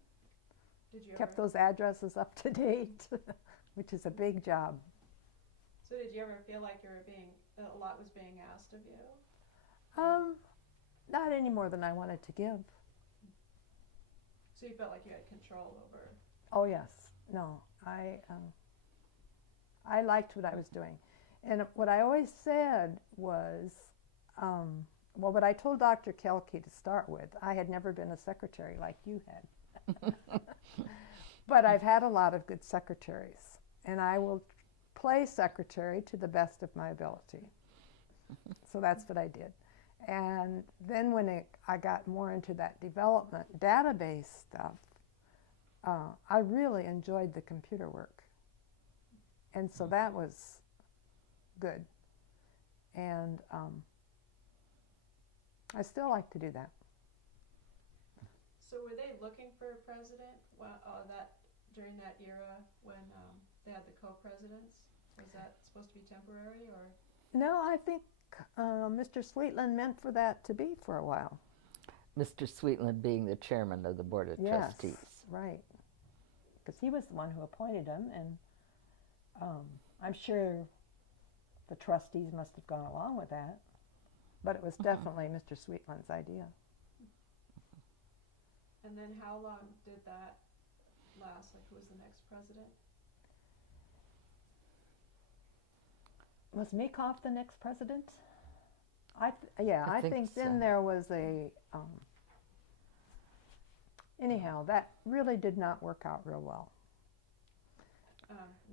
Did you Kept ever, those addresses up to date, which is a big job. so did you ever feel like you were being, a lot was being asked of you? Not any more than I wanted to give. So you felt like you had control over? Oh yes, no, I liked what I was doing. And what I always said was, well, what I told Dr. Kelke to start with, I had never been a secretary like you had. But I've had a lot of good secretaries, and I will play secretary to the best of my ability. So that's what I did. And then when I got more into that development database stuff, I really enjoyed the computer work. And so that was good. And I still like to do that. So were they looking for a president during that era when they had the co-presidents? Was that supposed to be temporary, or? No, I think Mr. Sweetland meant for that to be for a while. Mr. Sweetland being the chairman of the board of trustees. Yes, right. Because he was the one who appointed him, and I'm sure the trustees must have gone along with that. But it was definitely Mr. Sweetland's idea. And then how long did that last? Like, who was the next president? Was Meekoff the next president? I think then so. there was a, anyhow, that really did not work out real well.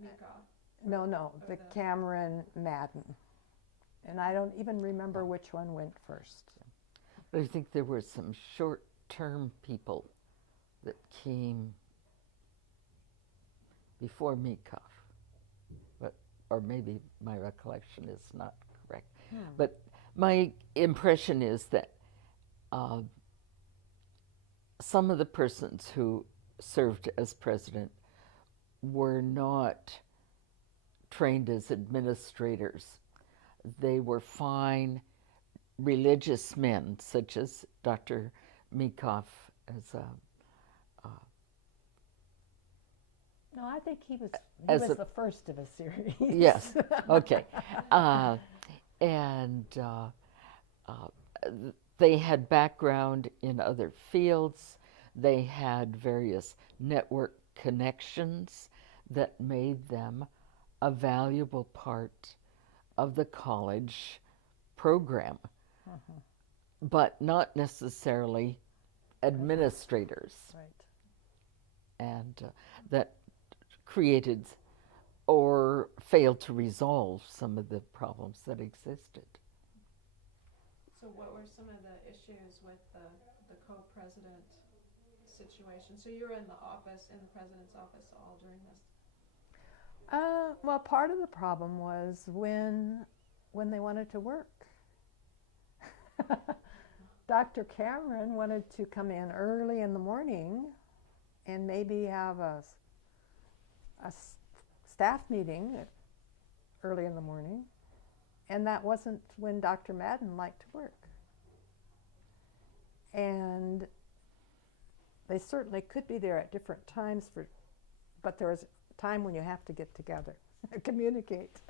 Meekoff. No, Or the the- Cameron Madden. And I don't even remember which one went first. But I think there were some short-term people that came before Meekoff. Or maybe my recollection is not correct. But my impression is that some of the persons who served as president were not trained as administrators. They were fine religious men, such as Dr. Meekoff as a No, I think he was As a- the first of a series. Yes, okay. They had background in other fields. They had various network connections that made them a valuable part of the college program. but not necessarily administrators. Right. And that created or failed to resolve some of the problems that existed. So what were some of the issues with the co-president situation? So you were in the office, in the president's office all during this? Well, part of the problem was when they wanted to work. Dr. Cameron wanted to come in early in the morning and maybe have a staff meeting early in the morning, and that wasn't when Dr. Madden liked to work. And they certainly could be there at different times, but there was a time when you have to get together and communicate,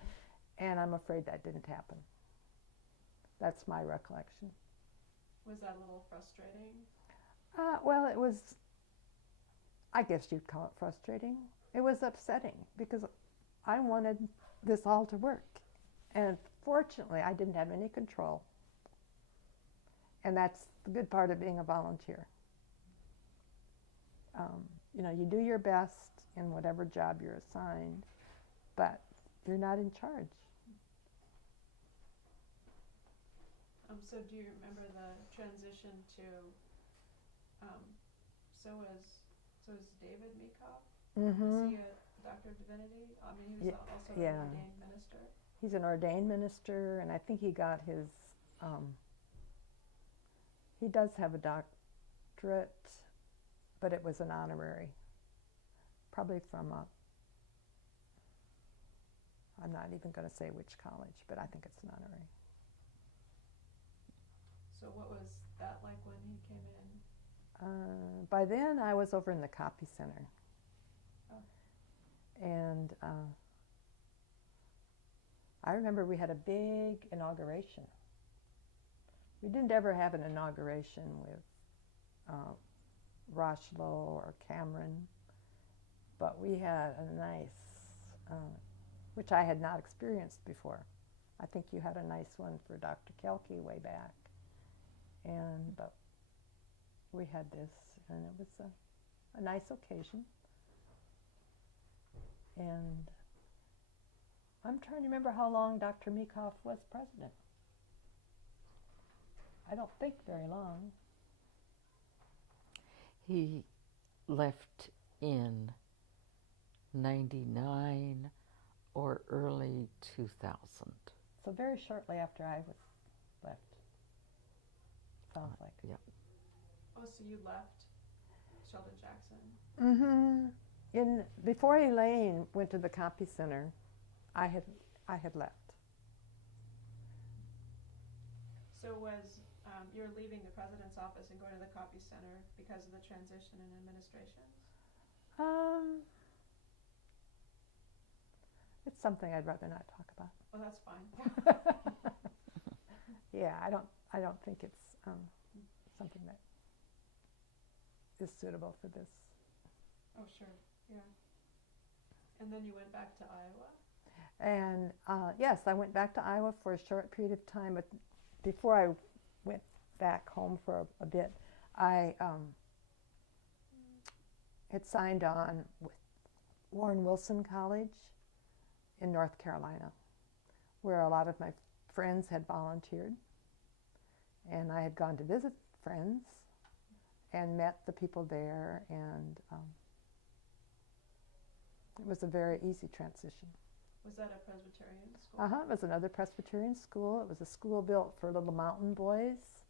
and I'm afraid that didn't happen. That's my recollection. Was that a little frustrating? Well, it was, I guess you'd call it frustrating. It was upsetting because I wanted this all to work. And fortunately, I didn't have any control. And that's the good part of being a volunteer. You know, you do your best in whatever job you're assigned, but you're not in charge. So do you remember the transition to, so is David Meekoff? Mm-hmm. Is he a doctor of divinity? I mean, he was also an ordained minister. He's an ordained minister, and I think he got his, he does have a doctorate, but it was an honorary, probably from I'm not even going to say which college, but I think it's an honorary. So what was that like when he came in? By then, I was over in the copy center. Oh. And I remember we had a big inauguration. We didn't ever have an inauguration with Rochelo or Cameron, but we had a nice, which I had not experienced before. I think you had a nice one for Dr. Kelke way back. But we had this, and it was a nice occasion. And I'm trying to remember how long Dr. Meekoff was president. I don't think very long. He left in 99 or early 2000. So very shortly after I was left. Sounds like. Yep. Oh, so you left Sheldon Jackson? Mm-hmm. Before Elaine went to the copy center, I had left. So was you're leaving the president's office and going to the copy center because of the transition in administration? It's something I'd rather not talk about. Oh, that's fine. Yeah, I don't think it's something that is suitable for this. Oh, sure, yeah. And then you went back to Iowa? And yes, I went back to Iowa for a short period of time, but before I went back home for a bit, I had signed on with Warren Wilson College in North Carolina, where a lot of my friends had volunteered. And I had gone to visit friends and met the people there, and it was a very easy transition. Was that a Presbyterian school? It was another Presbyterian school. It was a school built for little mountain boys,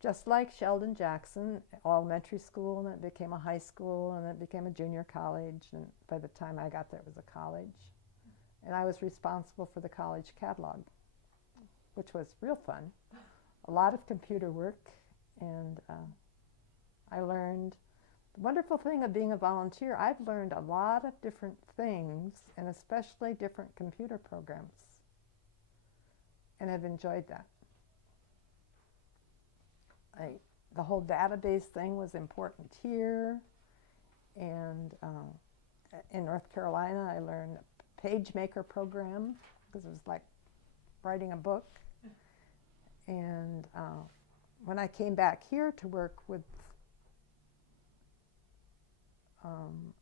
just like Sheldon Jackson, elementary school, and it became a high school, and it became a junior college, and by the time I got there, it was a college. And I was responsible for the college catalog, which was real fun. A lot of computer work, and I learned the wonderful thing of being a volunteer. I've learned a lot of different things, and especially different computer programs, and have enjoyed that. The whole database thing was important here, and in North Carolina I learned a PageMaker program, because it was like writing a book. And when I came back here to work with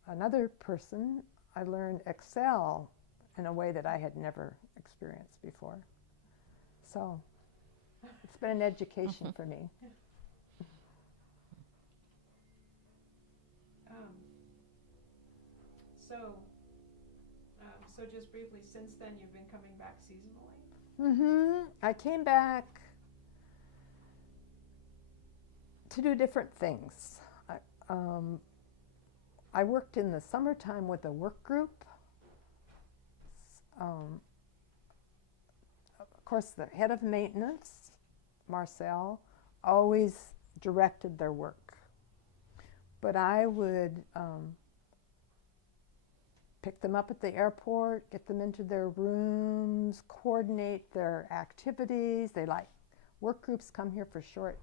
another person, I learned Excel in a way that I had never experienced before. So it's been an education for me. So just briefly, since then you've been coming back seasonally? I came back to do different things. I worked in the summertime with a work group. Of course, the head of maintenance, Marcel, always directed their work. But I would pick them up at the airport, get them into their rooms, coordinate their activities. They like work groups come here for short,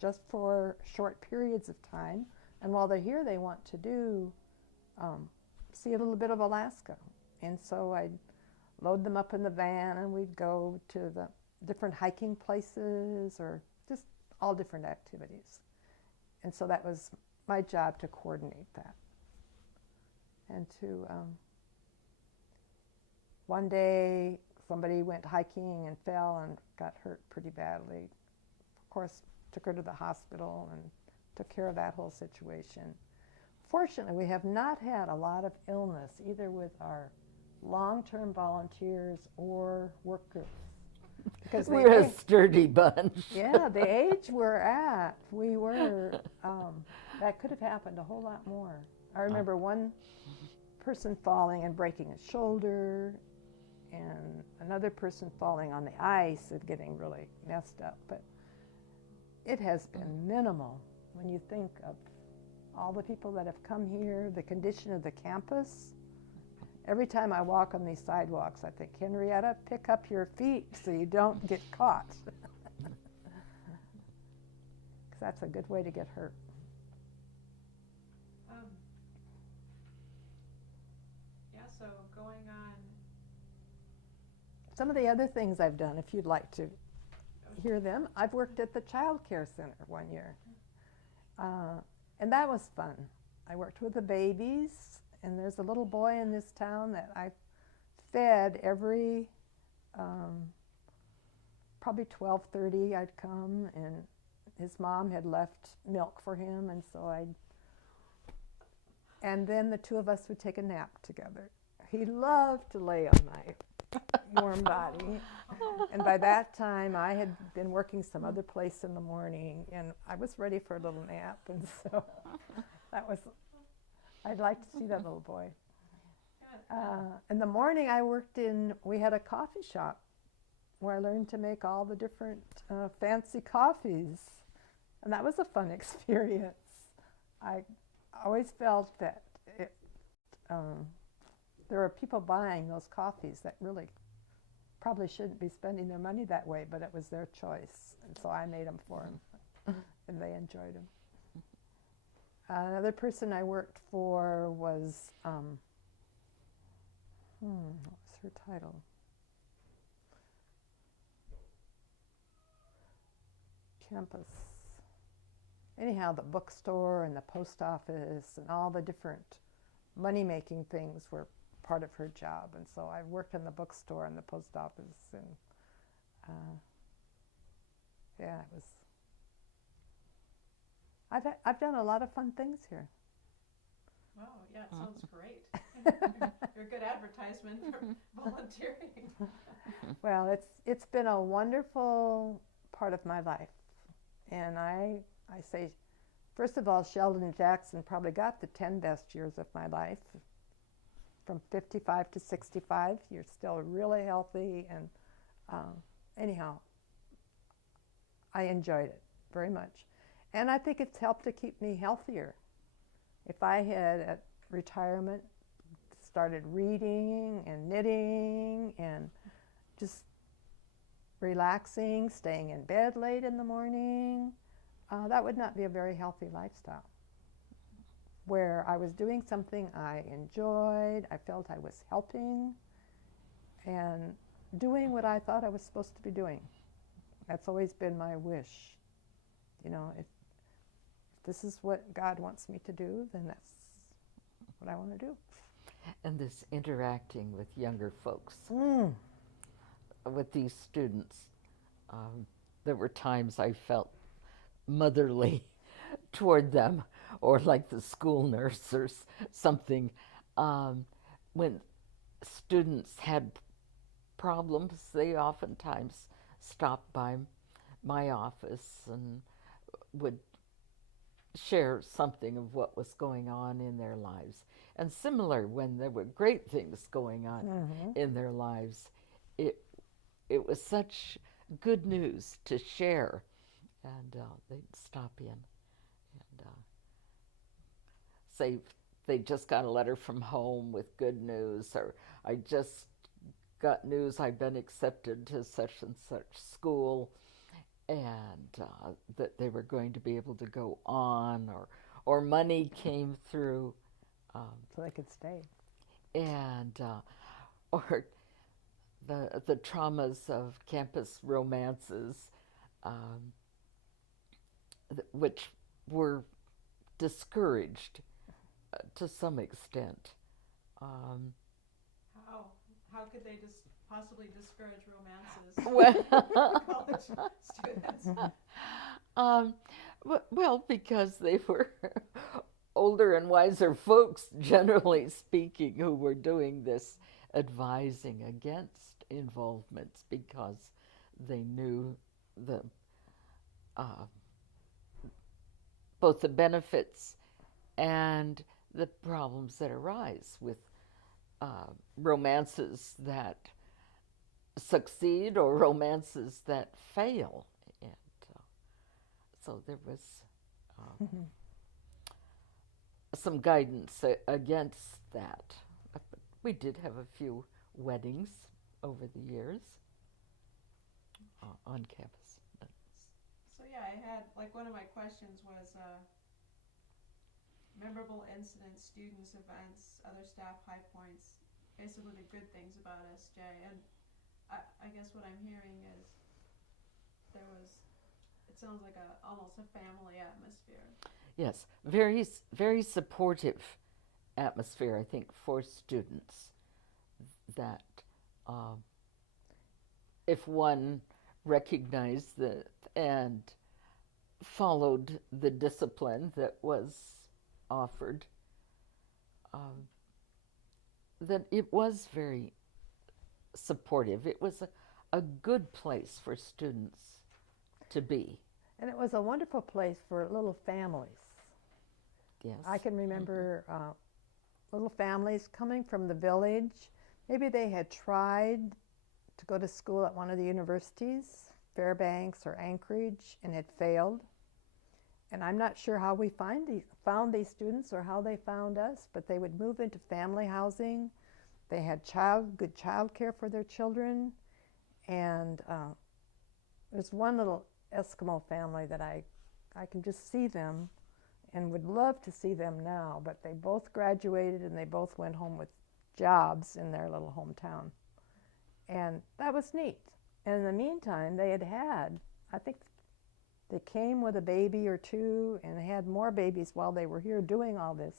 just for short periods of time. And while they're here, they want to do, see a little bit of Alaska. And so I'd load them up in the van and we'd go to the different hiking places or just all different activities. And so that was my job to coordinate that. And to, one day somebody went hiking and fell and got hurt pretty badly. Of course, took her to the hospital and took care of that whole situation. Fortunately, we have not had a lot of illness either with our long-term volunteers or work groups. Because we're a sturdy bunch. Yeah, the age we're at, we were, that could have happened a whole lot more. I remember one person falling and breaking his shoulder, and another person falling on the ice and getting really messed up. But it has been minimal when you think of all the people that have come here, the condition of the campus. Every time I walk on these sidewalks, I think, Henrietta, pick up your feet so you don't get caught. 'Cause that's a good way to get hurt. So going on. Some of the other things I've done, if you'd like to hear them, I've worked at the child care center one year. And that was fun. I worked with the babies, and there's a little boy in this town that I fed every, probably 12:30 I'd come, and his mom had left milk for him, and so and then the two of us would take a nap together. He loved to lay on my warm body. And by that time, I had been working some other place in the morning, and I was ready for a little nap. And so I'd like to see that little boy. In the morning, we had a coffee shop where I learned to make all the different fancy coffees. And that was a fun experience. I always felt that there are people buying those coffees that really probably shouldn't be spending their money that way, but it was their choice. And so I made them for them, and they enjoyed them. Another person I worked for was, what was her title? Campus. Anyhow, the bookstore and the post office and all the different money-making things were part of her job. And so I worked in the bookstore and the post office, and yeah, it was. I've done a lot of fun things here. Wow, yeah, it sounds great. You're a good advertisement for volunteering. Well, it's been a wonderful part of my life, and I say, first of all, Sheldon Jackson probably got the 10 best years of my life. From 55 to 65, you're still really healthy, and anyhow, I enjoyed it very much. And I think it's helped to keep me healthier. If I had at retirement started reading and knitting and just relaxing, staying in bed late in the morning, that would not be a very healthy lifestyle. Where I was doing something I enjoyed, I felt I was helping, and doing what I thought I was supposed to be doing. That's always been my wish. You know, if this is what God wants me to do, then that's what I want to do. And this interacting with younger folks, Mm. with these students, there were times I felt motherly toward them, or like the school nurse or something. When students had problems, they oftentimes stopped by my office and would share something of what was going on in their lives. And similar, when there were great things going on in their lives, it was such good news to share. And they'd stop in and say they just got a letter from home with good news, or I just got news I've been accepted to such and such school, and that they were going to be able to go on, or money came through, So they could stay. and or the traumas of campus romances, which were discouraged to some extent. How could they possibly discourage romances Well, college students? well, because they were older and wiser folks, generally speaking, who were doing this advising against involvements because they knew both the benefits and the problems that arise with romances that succeed or romances that fail. And so there was some guidance against that. But we did have a few weddings over the years on campus. So yeah, I had, like, one of my questions was memorable incidents, students, events, other staff high points, basically the good things about SJ. And I guess what I'm hearing is it sounds like almost a family atmosphere. Yes, very, very supportive atmosphere, I think, for students, that if one recognized that and followed the discipline that was offered, that it was very supportive. It was a good place for students to be. And it was a wonderful place for little families. Yes. I can remember little families coming from the village. Maybe they had tried to go to school at one of the universities, Fairbanks or Anchorage, and had failed. And I'm not sure how we found these students or how they found us, but they would move into family housing. They had good child care for their children. And there's one little Eskimo family that I can just see them and would love to see them now, but they both graduated and they both went home with jobs in their little hometown. And that was neat. And in the meantime, they had, I think they came with a baby or two and had more babies while they were here doing all this.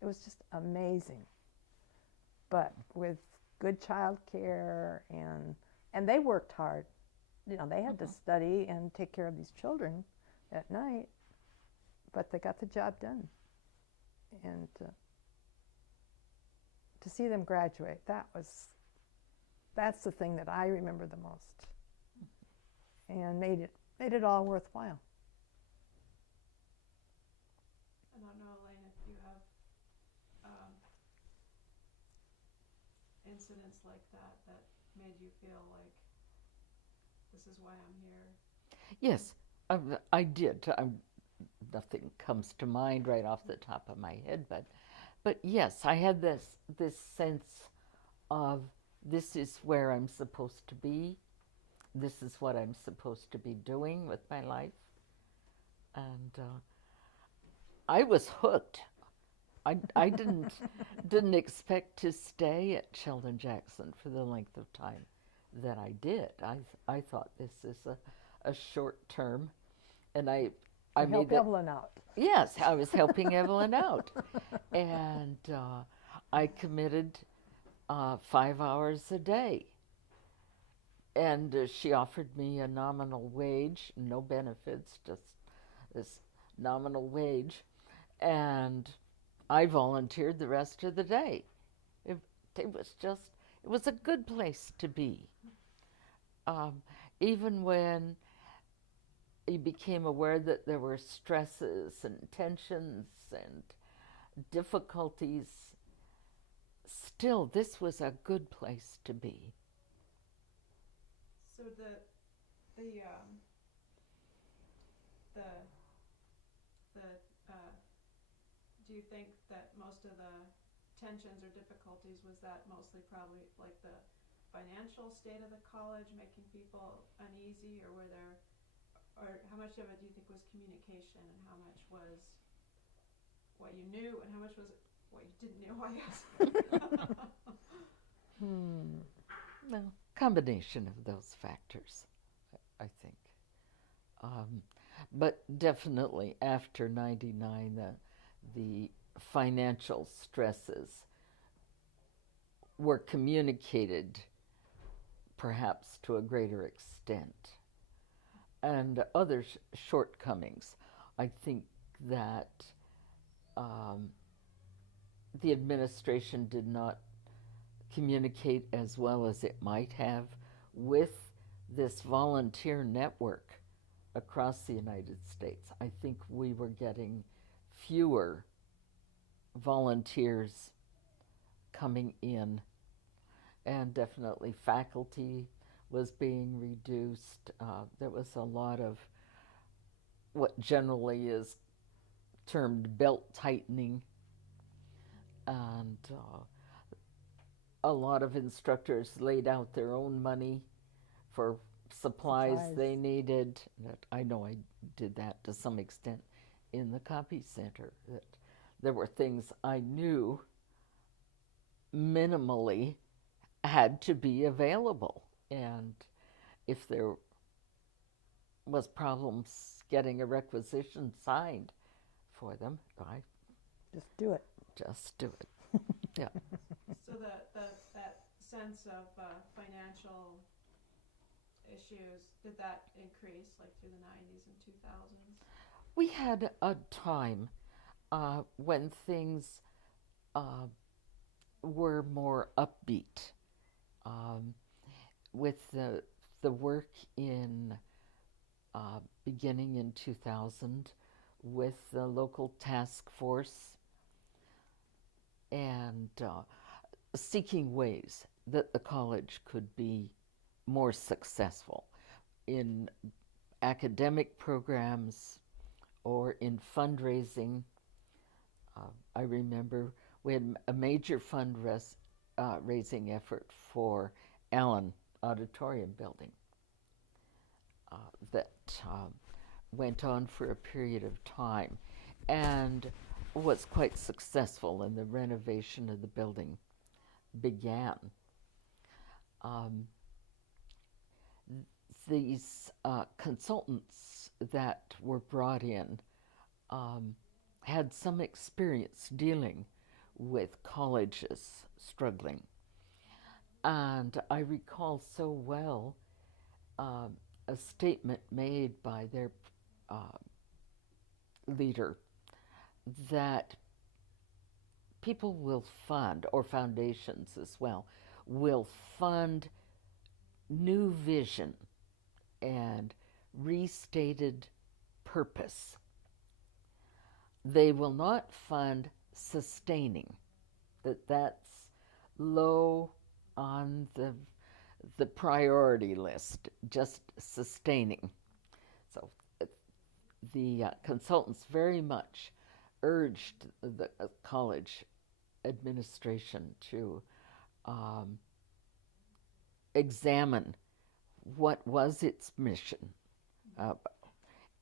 It was just amazing. But with good child care, and they worked hard. You know, they had to study and take care of these children at night, but they got the job done. And to see them graduate, that's the thing that I remember the most, and made it all worthwhile. I don't know, Elaine, if you have incidents like that made you feel like this is why I'm here. Yes, I did. Nothing comes to mind right off the top of my head, but yes, I had this sense of, this is where I'm supposed to be. This is what I'm supposed to be doing with my life. And I was hooked. I didn't expect to stay at Sheldon Jackson for the length of time that I did. I thought this is a short term, and I To made help that. Evelyn out. Yes, I was helping Evelyn out, and I committed 5 hours a day, and she offered me a nominal wage, no benefits, just this nominal wage, and I volunteered the rest of the day. It, it was just, it was a good place to be. Even when you became aware that there were stresses and tensions and difficulties, still, this was a good place to be. So the do you think that most of the tensions or difficulties was that mostly probably like the financial state of the college making people uneasy, or were there, or how much of it do you think was communication and how much was what you knew and how much was what you didn't know, I guess? Well, combination of those factors, I think. But definitely after 99, the financial stresses were communicated perhaps to a greater extent. And other shortcomings, I think that the administration did not communicate as well as it might have with this volunteer network across the United States. I think we were getting fewer volunteers coming in, and definitely faculty was being reduced. There was a lot of what generally is termed belt tightening, and a lot of instructors laid out their own money for supplies they needed. I know I did that to some extent in the copy center. That there were things I knew minimally had to be available, and if there was problems getting a requisition signed for them, I Just do it. just do it. Yeah. So that sense of financial issues, did that increase like through the 90s and 2000s? We had a time when things were more upbeat. With the work in beginning in 2000 with the local task force and seeking ways that the college could be more successful in academic programs or in fundraising. I remember we had a major fundraising effort for Allen Auditorium building that went on for a period of time and was quite successful, and the renovation of the building began. These consultants that were brought in had some experience dealing with colleges struggling. And I recall so well a statement made by their leader that people will fund, or foundations as well, will fund new vision and restated purpose. They will not fund sustaining. That's low on the priority list, just sustaining. So the consultants very much urged the college administration to examine what was its mission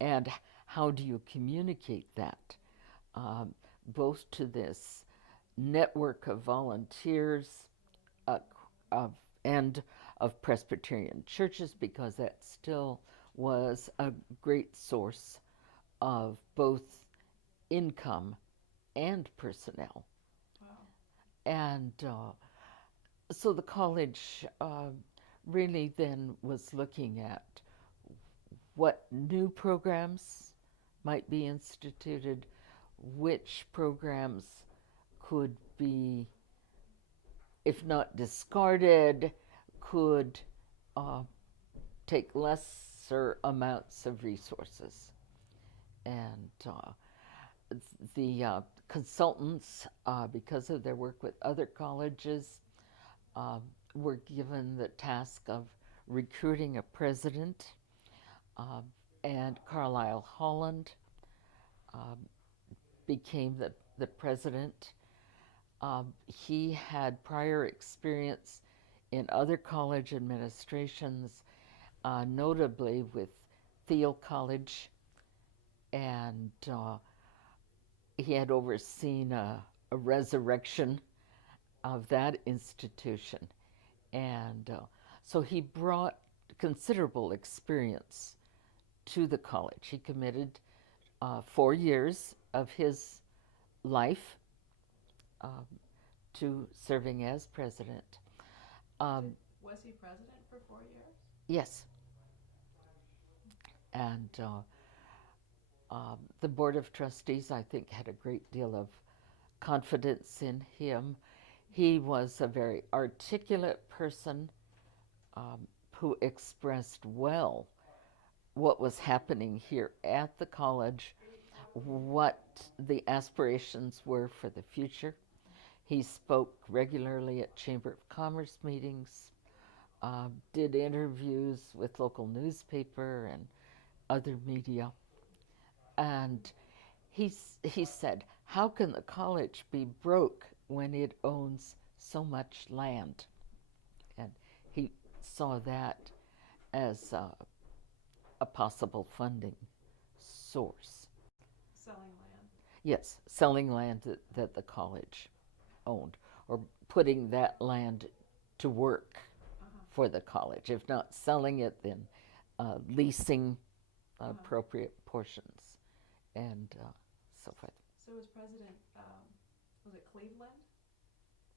and how do you communicate that both to this network of volunteers and of Presbyterian churches, because that still was a great source of both income and personnel. Wow. And so the college really then was looking at what new programs might be instituted, which programs could be, if not discarded, could take lesser amounts of resources. And the consultants, because of their work with other colleges, were given the task of recruiting a president, and Carlisle Holland became the president. He had prior experience in other college administrations, notably with Thiel College, and he had overseen a resurrection of that institution. And so he brought considerable experience to the college. He committed 4 years of his life to serving as president. Was he president for 4 years? Yes. And the Board of Trustees, I think, had a great deal of confidence in him. He was a very articulate person who expressed well what was happening here at the college, what the aspirations were for the future. He spoke regularly at Chamber of Commerce meetings, did interviews with local newspaper and other media. And he said, how can the college be broke when it owns so much land? And he saw that as a possible funding source. Selling land. Yes, selling land that the college owned, or putting that land to work for the college. If not selling it, then leasing appropriate portions, and so forth. So was President, was it Cleveland?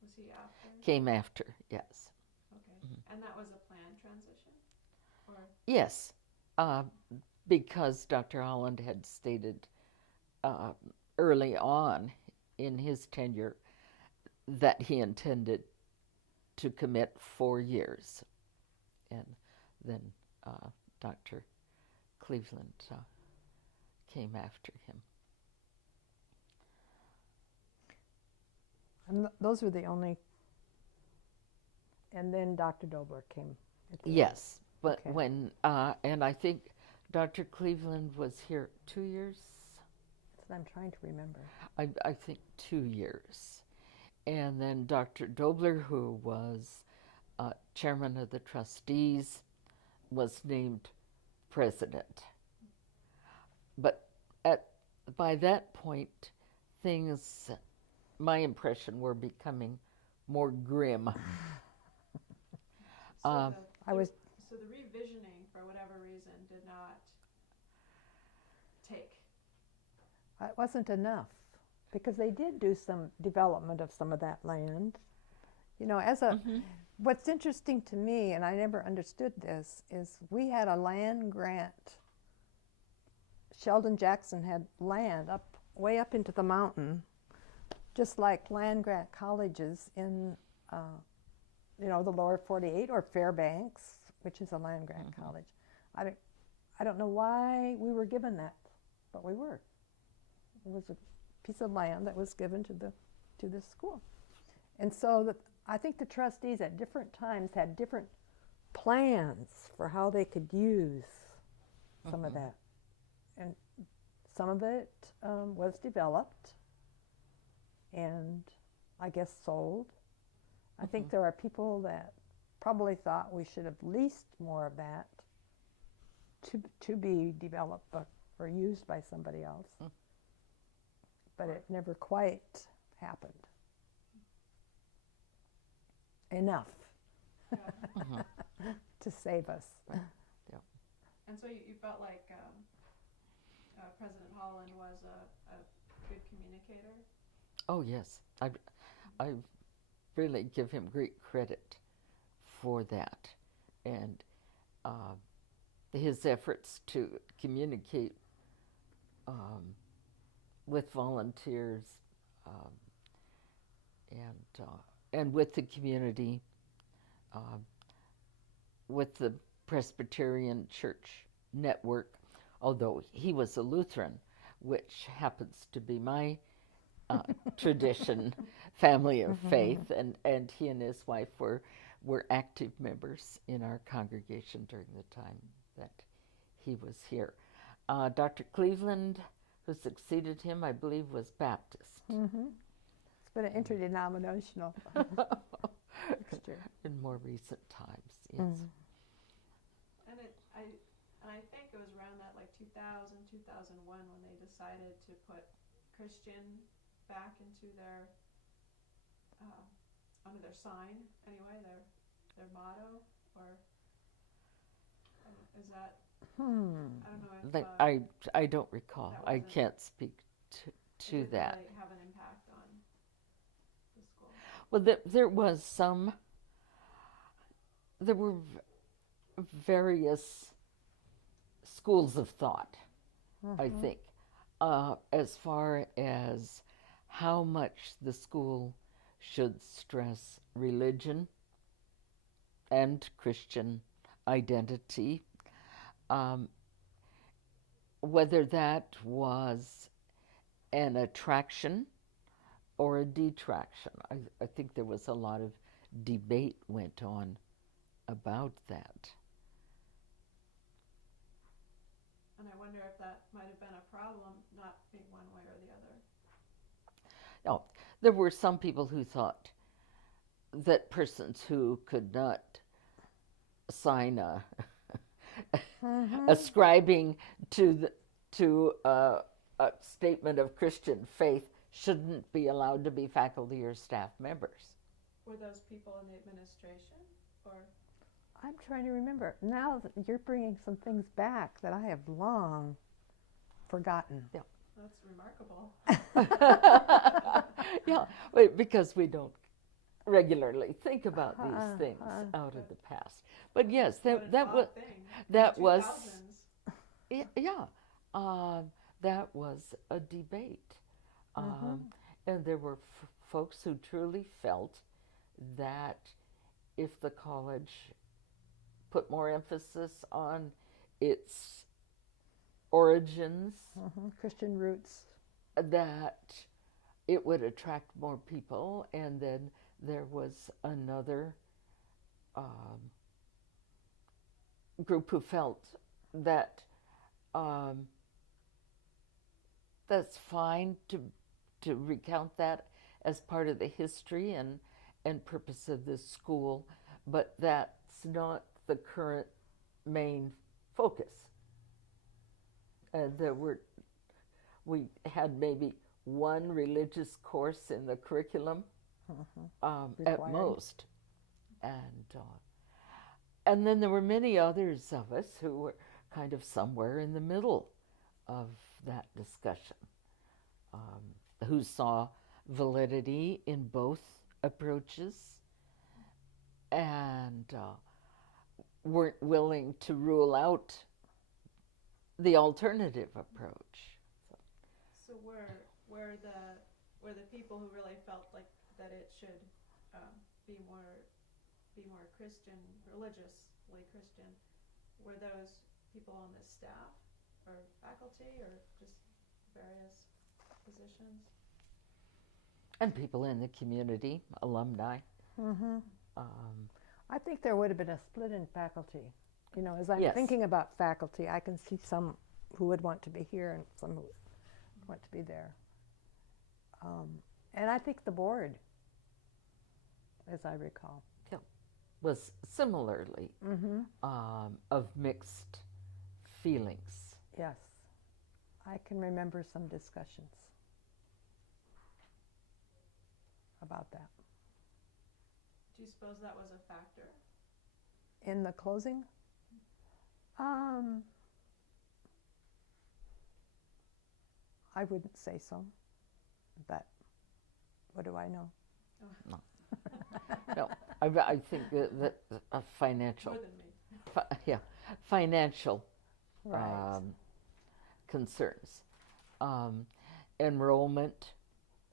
Was he after? Came after, yes. Okay. And that was a planned transition? Or? Yes, because Dr. Holland had stated early on in his tenure that he intended to commit 4 years. And then Dr. Cleveland came after him. And those were the only. And then Dr. Dobler came. At the Yes, but Okay. when, and I think Dr. Cleveland was here 2 years. That's what I'm trying to remember. I think 2 years. And then Dr. Dobler, who was chairman of the trustees, was named president. But by that point, things, my impression, were becoming more grim. So I the revisioning, for whatever reason, did not take. It wasn't enough, because they did do some development of some of that land. You know, what's interesting to me, and I never understood this, is we had a land grant. Sheldon Jackson had land way up into the mountain, just like land grant colleges in, the lower 48, or Fairbanks, which is a land grant college. I don't know why we were given that, but we were. It was a piece of land that was given to this school. And so I think the trustees at different times had different plans for how they could use some of that. And some of it was developed and I guess sold. I think there are people that probably thought we should have leased more of that to be developed or used by somebody else. But it never quite happened. Enough to save us. And so you felt like President Holland was a good communicator? Oh yes, I really give him great credit for that, and his efforts to communicate with volunteers um, and with the community, um, with the Presbyterian Church network. Although he was a Lutheran, which happens to be my tradition, family of faith, and he and his wife were active members in our congregation during the time that he was here. Dr. Cleveland, who succeeded him, I believe, was Baptist. It's been an interdenominational mixture. In more recent times, yes. And I think it was around that like 2000, 2001 when they decided to put Christian back into their under their sign anyway, their motto, or is that? I don't know if I don't recall. I can't speak to that. Really have an impact on the school. Well, there was some. There were various schools of thought, I think, as far as how much the school should stress religion and Christian identity, whether that was an attraction or a detraction. I think there was a lot of debate went on about that. And I wonder if that might have been a problem, not being one way or the other. No, there were some people who thought that persons who could not sign ascribing to a statement of Christian faith shouldn't be allowed to be faculty or staff members. Were those people in the administration, or? I'm trying to remember. Now that you're bringing some things back that I have long forgotten. Yeah. That's remarkable. Yeah, because we don't regularly think about these things out of the past. But yes, that was that was a debate, and there were folks who truly felt that if the college put more emphasis on its origins, Christian roots, that it would attract more people. And then there was another group who felt that that's fine to recount that as part of the history and purpose of this school, but that's not the current main focus. We had maybe one religious course in the curriculum at most, and then there were many others of us who were kind of somewhere in the middle of that discussion, who saw validity in both approaches and weren't willing to rule out the alternative approach. So were the people who really felt like that it should be more Christian, religiously Christian, were those people on the staff or faculty or just various positions? And people in the community, alumni. I think there would have been a split in faculty. You know, as I'm thinking about faculty, I can see some who would want to be here and some who would want to be there. And I think the board, as I recall, was similarly of mixed feelings. Yes, I can remember some discussions about that. Do you suppose that was a factor? In the closing? I wouldn't say so, but what do I know? No, I think that financial, More than me. financial Right. concerns. Enrollment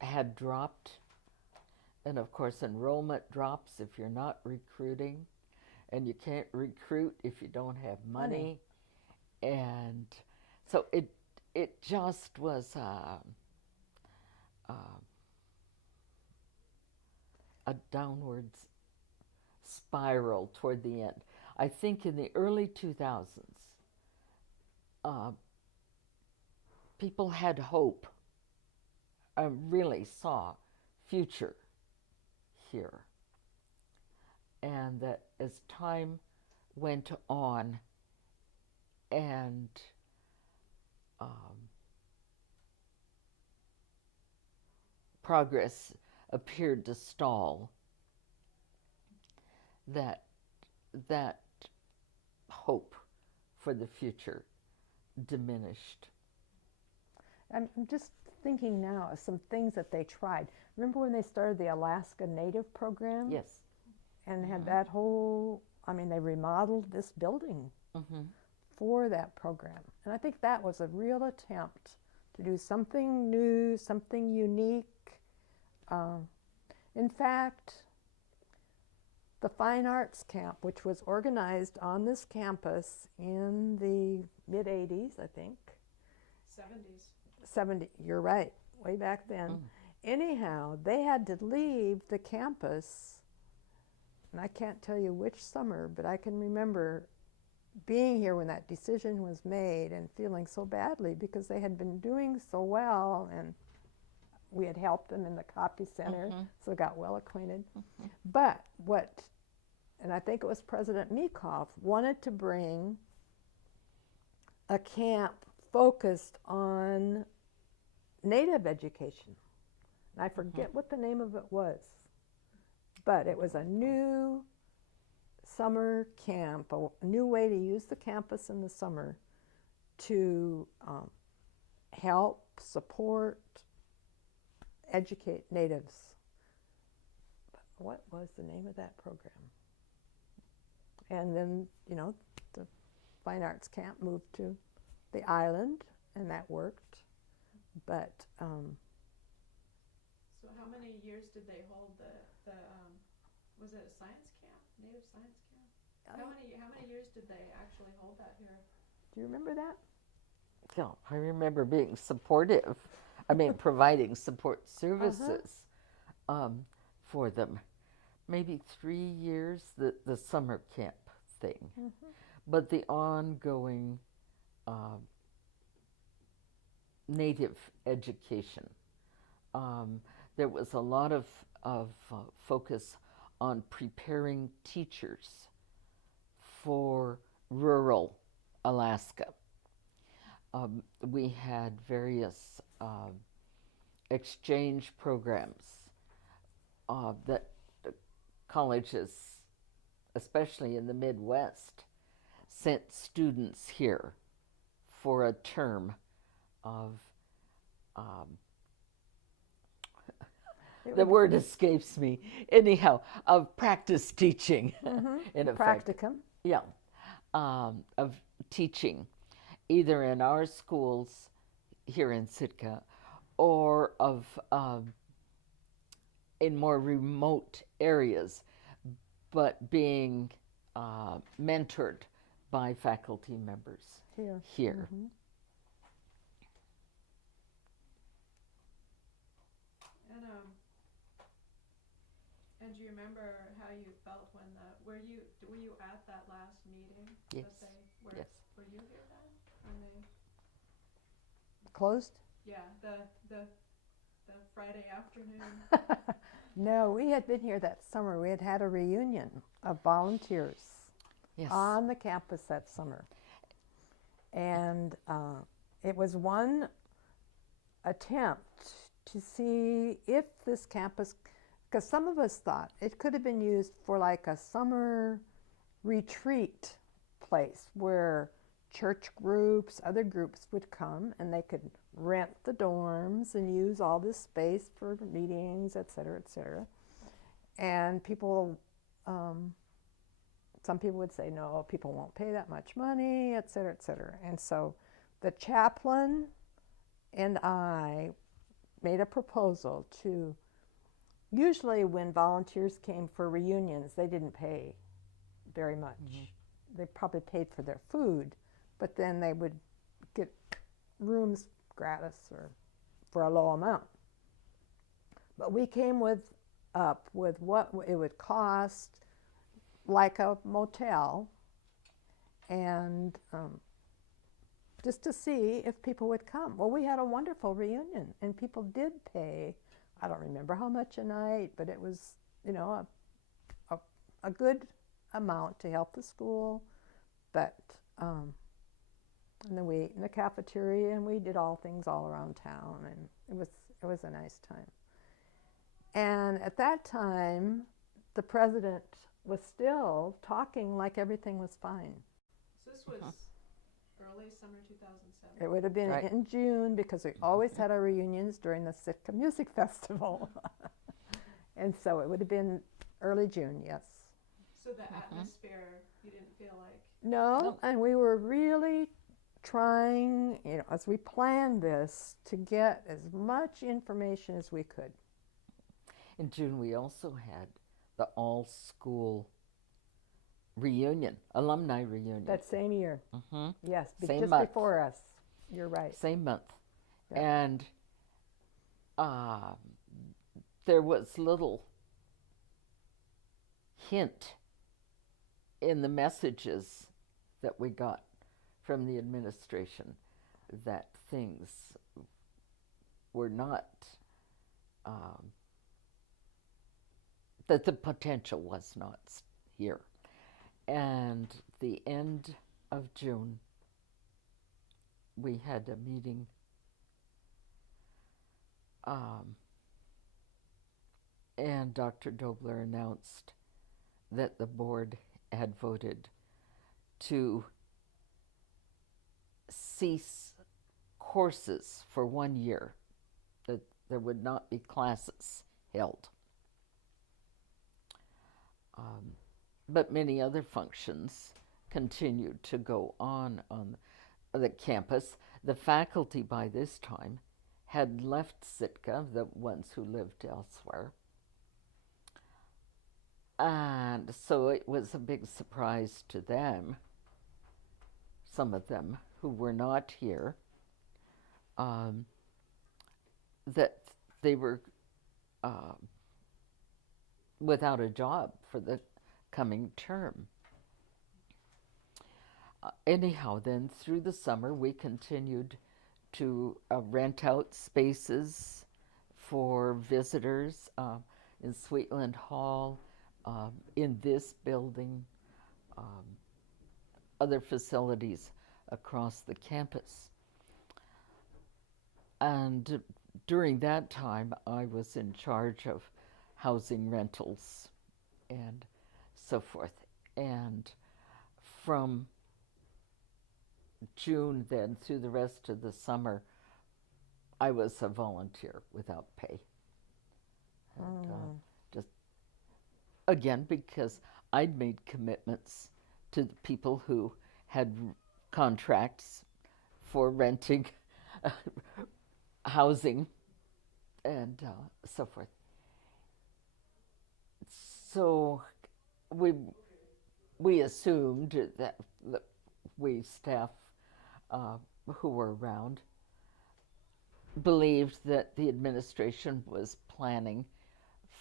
had dropped, and of course, enrollment drops if you're not recruiting, and you can't recruit if you don't have money. And so it just was a downward spiral toward the end. I think in the early 2000s, people had hope. I really saw future here, and that as time went on and progress appeared to stall, that hope for the future diminished. I'm just thinking now of some things that they tried. Remember when they started the Alaska Native program? Yes. And had that whole, I mean, they remodeled this building for that program. And I think that was a real attempt to do something new, something unique. In fact, the Fine Arts Camp, which was organized on this campus in the mid-'80s, I think. 70s. 70, you're right, way back then. Anyhow, they had to leave the campus, and I can't tell you which summer, but I can remember being here when that decision was made and feeling so badly because they had been doing so well, and we had helped them in the copy center, so got well acquainted. But and I think it was President Meekhoff, wanted to bring a camp focused on Native education. And I forget what the name of it was, but it was a new summer camp, a new way to use the campus in the summer to help, support, educate natives. What was the name of that program? And then, the Fine Arts Camp moved to the island, and that worked. But So how many years did they hold the was it a science camp, native science camp? How many years did they actually hold that here? do you remember that? Yeah, I remember being supportive. I mean, providing support services for them. Maybe 3 years, the summer camp thing. But the ongoing Native education. There was a lot of focus on preparing teachers for rural Alaska. We had various exchange programs that colleges, especially in the Midwest, sent students here for a term of the word escapes me. Anyhow, of practice teaching, in effect. Practicum. Yeah, of teaching, either in our schools here in Sitka, or of in more remote areas, but being mentored by faculty members here. And do you remember how you felt when were you at that last meeting? Yes. Yes. Were you here then? When they Closed? Yeah, the Friday afternoon. No, we had been here that summer. We had had a reunion of volunteers on the campus that summer. And it was one attempt to see if this campus, because some of us thought it could have been used for like a summer retreat place where church groups, other groups would come, and they could rent the dorms and use all this space for meetings, et cetera, et cetera. And people, some people would say, no, people won't pay that much money, et cetera, et cetera. And so the chaplain and I made a proposal to, usually when volunteers came for reunions, they didn't pay very much. They probably paid for their food, but then they would get rooms gratis or for a low amount. But we came up with what it would cost, like a motel, and just to see if people would come. Well, we had a wonderful reunion, and people did pay. I don't remember how much a night, but it was, you know, a good amount to help the school. But and then we ate in the cafeteria, and we did all things all around town, and it was a nice time. And at that time, the president was still talking like everything was fine. So this was early summer 2007. It would have been Right. in June, because we always had our reunions during the Sitka Music Festival. And so it would have been early June, yes. So the atmosphere, you didn't feel like. No, and we were really trying, you know, as we planned this, to get as much information as we could. In June, we also had the all-school reunion, alumni reunion. That same year, yes, Same just month. before us. You're right. Same month. Yeah. And there was little hint in the messages that we got from the administration that things were not, that the potential was not here. And the end of June, we had a meeting and Dr. Dobler announced that the board had voted to cease courses for 1 year, that there would not be classes held. But many other functions continued to go on the campus. The faculty by this time had left Sitka, the ones who lived elsewhere. And so it was a big surprise to them, some of them who were not here, that they were without a job for the coming term. Anyhow, then through the summer, we continued to rent out spaces for visitors in Sweetland Hall, in this building, other facilities across the campus. And during that time, I was in charge of housing rentals and so forth. And from June then through the rest of the summer, I was a volunteer without pay. And just, again, because I'd made commitments to the people who had contracts for renting housing and so forth. So we assumed that we staff who were around believed that the administration was planning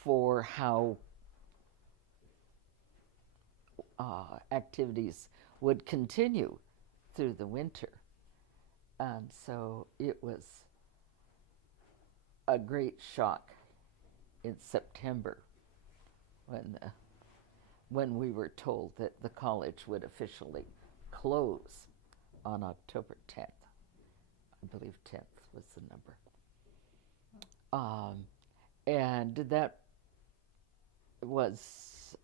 for how activities would continue through the winter. And so it was a great shock in September when we were told that the college would officially close on October 10th. I believe 10th was the number. And that was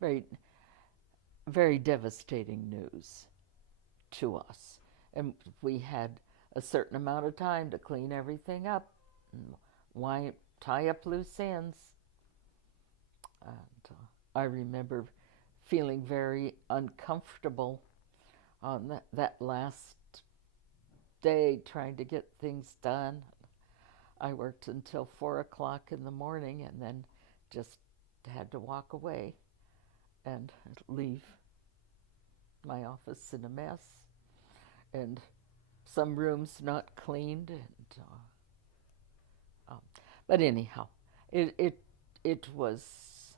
very very devastating news to us. And we had a certain amount of time to clean everything up, and tie up loose ends. And I remember feeling very uncomfortable on that last day trying to get things done. I worked until 4 o'clock in the morning and then just had to walk away and leave my office in a mess and some rooms not cleaned. And but anyhow, it was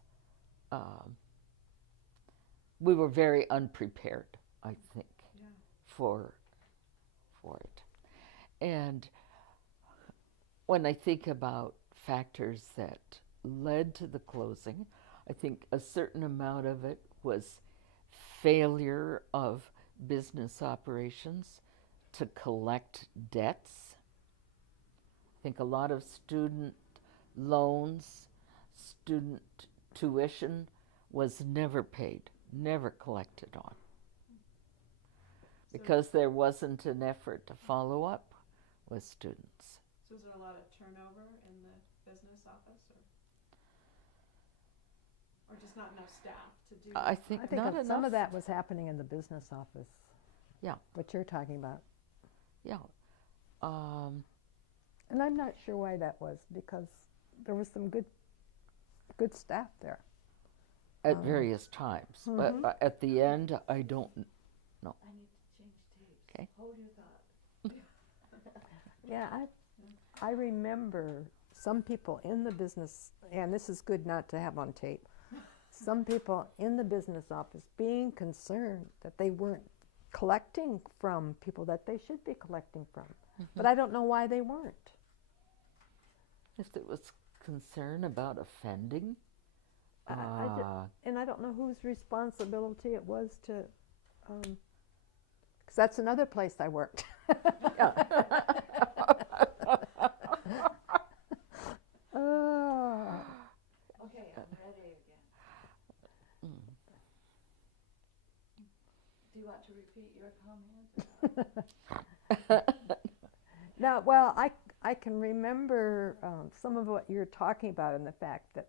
we were very unprepared, I think, Yeah. for it. And when I think about factors that led to the closing, I think a certain amount of it was failure of business operations to collect debts. I think a lot of student loans, student tuition was never paid, never collected on, because there wasn't an effort to follow up with students. So is there a lot of turnover in the business office, or just not enough staff to do? I think not enough. Some of that was happening in the business office. Yeah. What you're talking about. Yeah. And I'm not sure why that was, because there was some good staff there. At various times. But at the end, I don't know. I need to change tapes. Okay. Hold your thought. Yeah, I remember some people in the business, and this is good not to have on tape, some people in the business office being concerned that they weren't collecting from people that they should be collecting from. But I don't know why they weren't. If there was concern about offending. And I don't know whose responsibility it was to, because that's another place I worked. Okay, I'm ready again. Do you want to repeat your comment? No, well, I can remember some of what you're talking about, in the fact that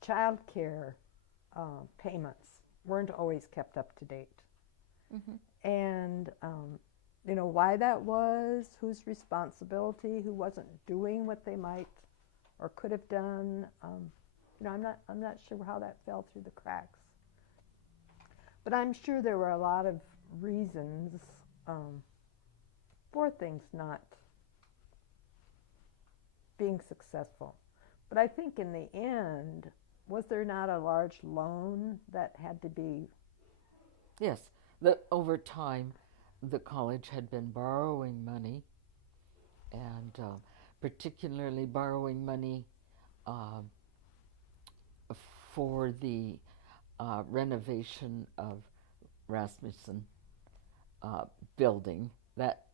child care payments weren't always kept up to date. And why that was, whose responsibility, who wasn't doing what they might or could have done. I'm not sure how that fell through the cracks. But I'm sure there were a lot of reasons for things not being successful. But I think in the end, was there not a large loan that had to be? Yes, over time, the college had been borrowing money, and particularly borrowing money for the renovation of Rasmussen building. That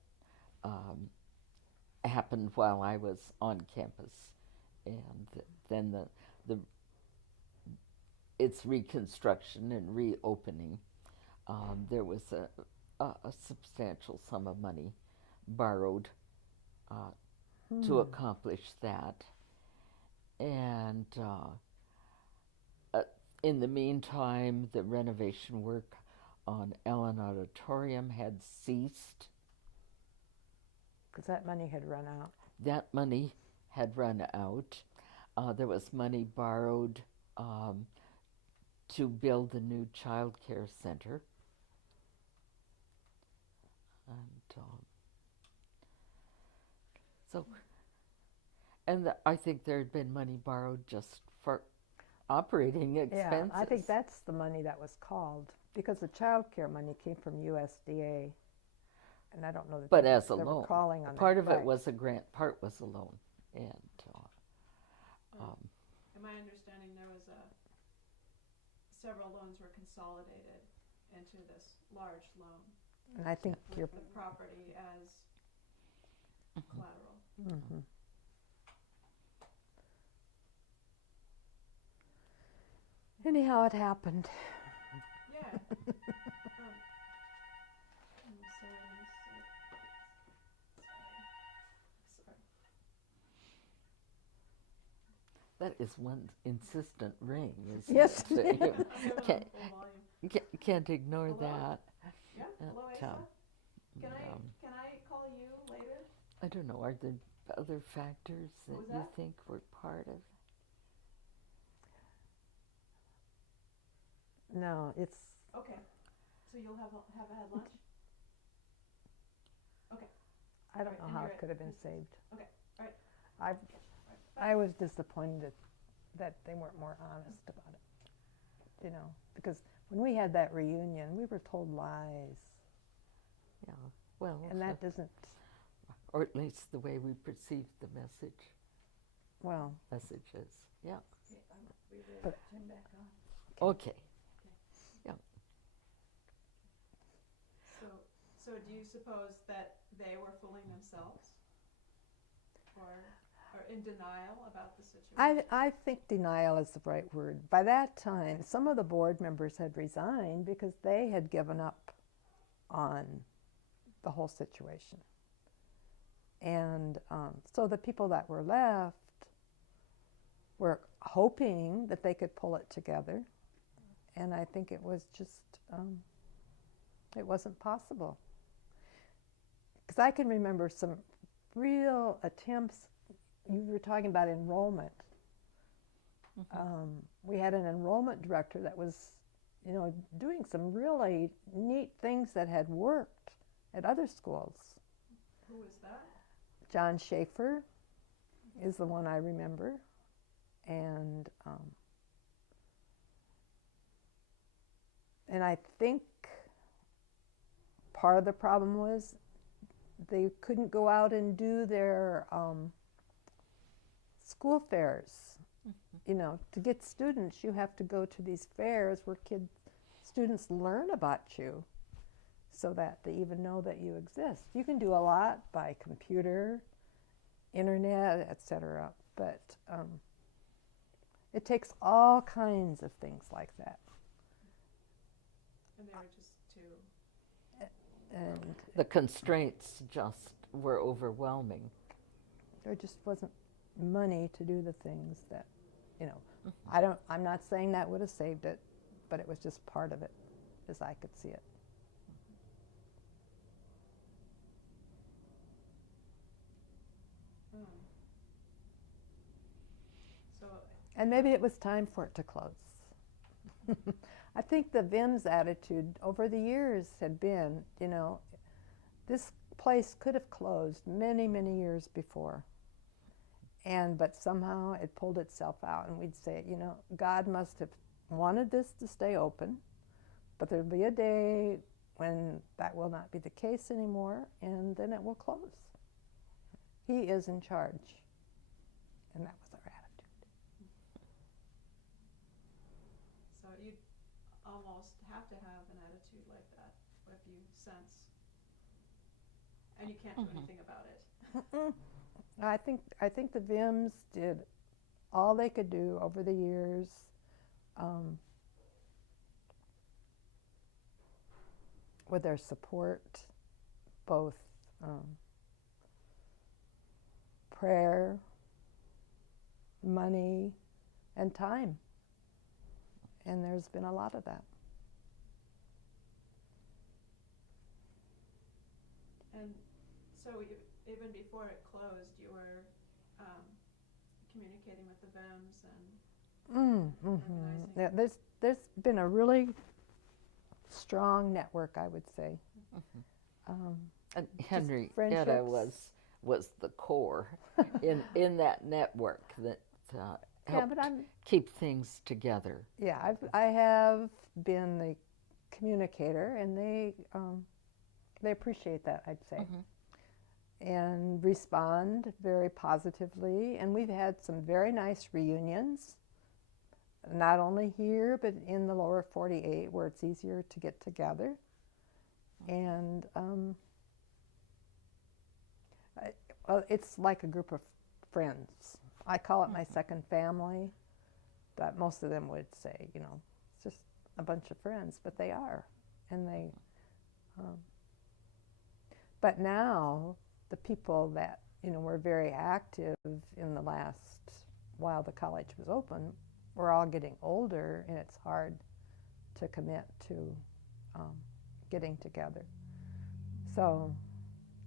happened while I was on campus, and then its reconstruction and reopening. There was a substantial sum of money borrowed to accomplish that, and in the meantime, the renovation work on Ellen Auditorium had ceased. Because that money had run out. That money had run out. There was money borrowed to build the new child care center. And I think there had been money borrowed just for operating expenses. Yeah, I think that's the money that was called, because the child care money came from USDA, and I don't know that but they as a were loan. calling on Part that. of it was a grant, part was a loan. And in my understanding, there was several loans were consolidated into this large loan. And I think with the property as collateral. Anyhow, it happened. Yeah. So let me see. Sorry. That is one insistent ring, isn't Yes. it? I have it on Can't, full volume. can't ignore Hello? that. Yeah. Hello, That, Asa. um, Can I call you later? I don't know, are there other factors What that was you that? think were part of? No, it's Okay. So you'll have had lunch? Okay. I don't Alright, know and how you're it at could have been Mrs. saved. Okay, alright. I I was disappointed that they weren't more honest about it. You know, because when we had that reunion, we were told lies, Yeah, well, and that doesn't. or at least the way we perceive the messages. Yeah. Okay, we ready But- to turn back on? Okay. So do you suppose that they were fooling themselves? Or in denial about the situation? I think denial is the right word. By that time, some of the board members had resigned because they had given up on the whole situation. And so the people that were left were hoping that they could pull it together. And I think it was just, it wasn't possible. Because I can remember some real attempts. You were talking about enrollment. We had an enrollment director that was, you know, doing some really neat things that had worked at other schools. Who was that? John Schaefer is the one I remember. And I think part of the problem was they couldn't go out and do their school fairs. You know, to get students, you have to go to these fairs where students learn about you so that they even know that you exist. You can do a lot by computer, internet, etc., but it takes all kinds of things like that. And they were just too. And The constraints just were overwhelming. there just wasn't money to do the things that, you know, I'm not saying that would have saved it, but it was just part of it as I could see it. So And maybe it was time for it to close. I think the VIM's attitude over the years had been, you know, this place could have closed many, many years before. But somehow it pulled itself out, and we'd say, you know, God must have wanted this to stay open, but there'll be a day when that will not be the case anymore, and then it will close. He is in charge, and that was our attitude. So you'd almost have to have an attitude like that if you sense, and you can't do anything about it. I think the VIMs did all they could do over the years. With their support, both prayer, money, and time. And there's been a lot of that. And so even before it closed, you were communicating with the VIMs and organizing. Yeah, there's been a really strong network, I would say. And Just Henrietta friendships. was the core in that network that helped keep things together. Yeah, I have been the communicator, and they appreciate that, I'd say, and respond very positively. And we've had some very nice reunions, not only here but in the lower 48, where it's easier to get together. And well, it's like a group of friends. I call it my second family. But most of them would say, it's just a bunch of friends, but they are. And um, but now the people that, were very active in the last, while the college was open, we're all getting older, and it's hard to commit to getting together. So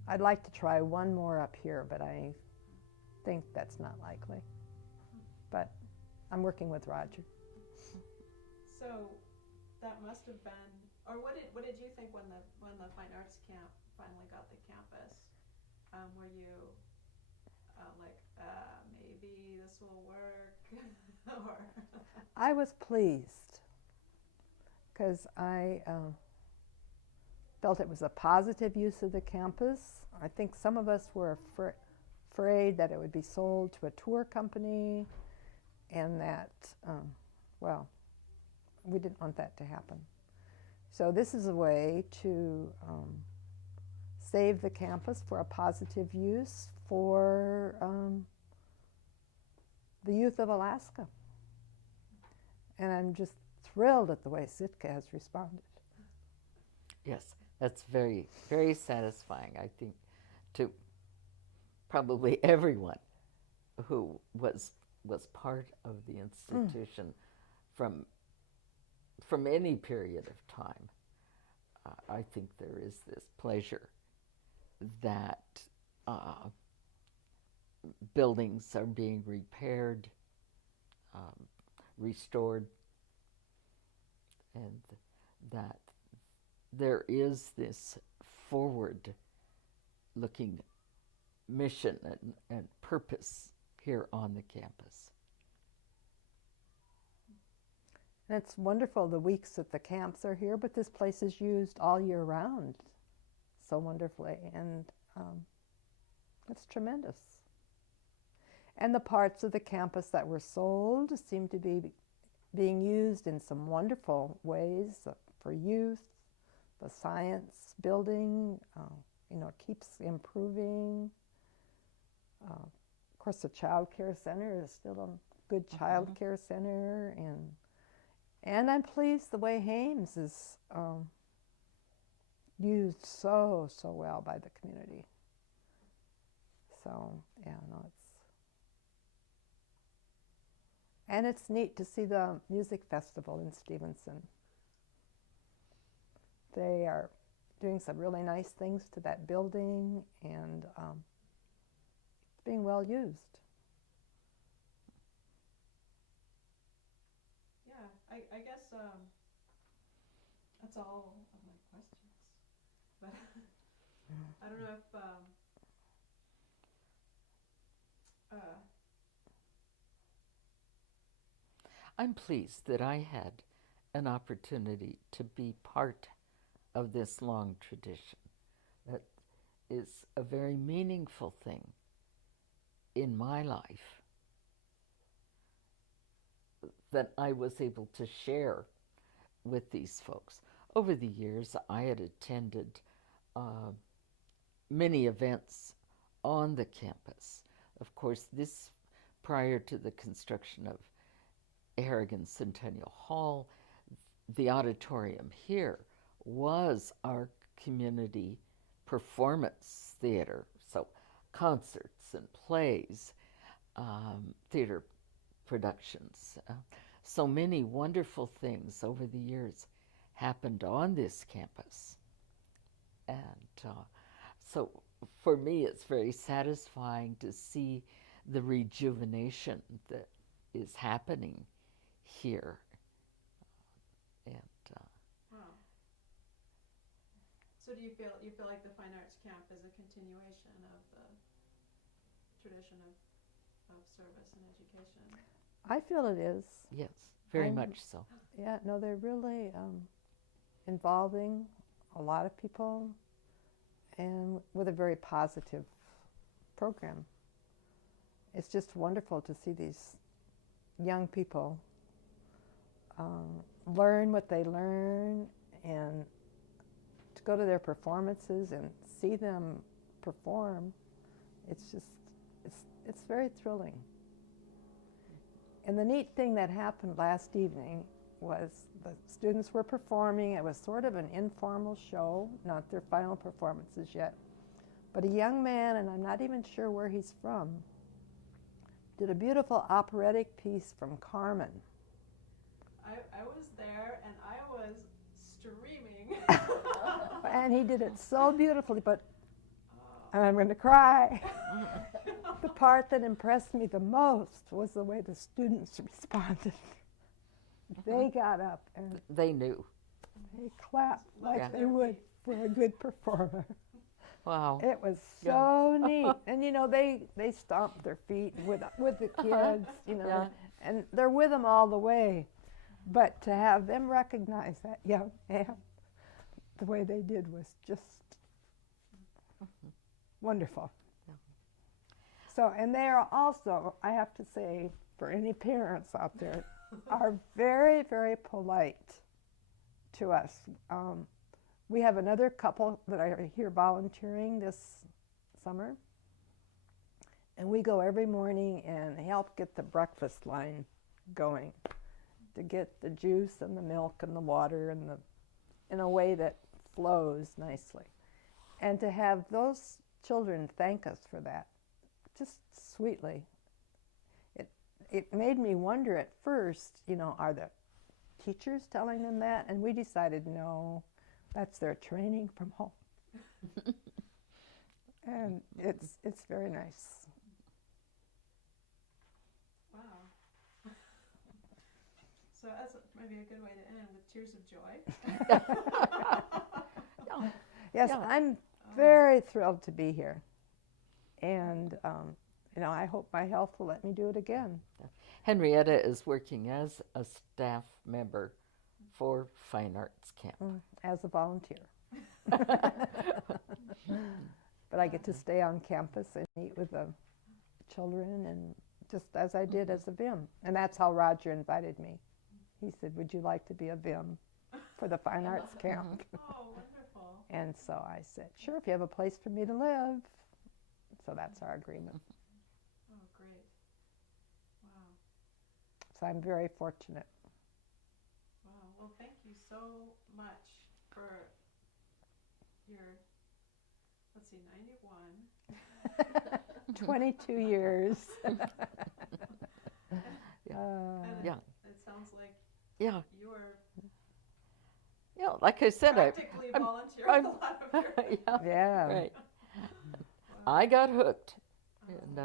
I'd like to try one more up here, but I think that's not likely. But I'm working with Roger. So that must have been, or what did you think when the fine arts camp finally got the campus? Were you maybe this will work, or? I was pleased because I felt it was a positive use of the campus. I think some of us were afraid that it would be sold to a tour company, and that, we didn't want that to happen. So this is a way to save the campus for a positive use for the youth of Alaska. And I'm just thrilled at the way Sitka has responded. Yes, that's very, very satisfying, I think, to probably everyone who was part of the institution from any period of time. I think there is this pleasure that buildings are being repaired, restored, and that there is this forward-looking mission and purpose here on the campus. And it's wonderful the weeks that the camps are here, but this place is used all year round so wonderfully, and it's tremendous. And the parts of the campus that were sold seem to be being used in some wonderful ways for youth. The science building, keeps improving. Of course, the child care center is still a good child care center, and I'm pleased the way Hames is used so well by the community. So it's neat to see the music festival in Stevenson. They are doing some really nice things to that building, and it's being well used. Yeah, I guess that's all of my questions. But I don't know if I'm pleased that I had an opportunity to be part of this long tradition. That is a very meaningful thing in my life that I was able to share with these folks. Over the years, I had attended many events on the campus. Of course, this prior to the construction of Harrigan Centennial Hall, the auditorium here was our community performance theater. So concerts and plays, theater productions. So many wonderful things over the years happened on this campus. And so for me, it's very satisfying to see the rejuvenation that is happening here. And wow. So do you feel like the Fine Arts Camp is a continuation of the tradition of service and education? I feel it is. yes, very much so. Yeah, no, they're really involving a lot of people, and with a very positive program. It's just wonderful to see these young people learn what they learn, and to go to their performances and see them perform. It's just, it's very thrilling. And the neat thing that happened last evening was the students were performing. It was sort of an informal show, not their final performances yet. But a young man, and I'm not even sure where he's from, did a beautiful operatic piece from Carmen. I was there and I was streaming. And he did it so beautifully, but and I'm going to cry. The part that impressed me the most was the way the students responded. They got up and They knew. they clapped like Yeah. they would for a good performer. Wow. It was so neat. And you know, they stomped their feet with the kids, you know, Yeah. and they're with them all the way. But to have them recognize that young man the way they did was just wonderful. So, and they are also, I have to say, for any parents out there, are very, very polite to us. We have another couple that are here volunteering this summer, and we go every morning and help get the breakfast line going, to get the juice and the milk and the water and in a way that flows nicely. And to have those children thank us for that, just sweetly. It made me wonder at first, you know, are the teachers telling them that? And we decided, no, that's their training from home. And it's very nice. Wow. So that's maybe a good way to end with tears of joy. Yes, Yeah. I'm very thrilled to be here. And, you know, I hope my health will let me do it again. Henrietta is working as a staff member for Fine Arts Camp. As a volunteer. But I get to stay on campus and meet with the children, and just as I did as a VIM. And that's how Roger invited me. He said, would you like to be a VIM for the Fine Arts Camp? Oh, wonderful. And so I said, sure, if you have a place for me to live. So that's our agreement. Oh, great. Wow. So I'm very fortunate. Wow. Well, thank you so much for your, let's see, 91. 22 years. And Yeah. It sounds like Yeah. you were Yeah, like I said, practically volunteering a lot of your yeah, Yeah. right. Wow. I got hooked. And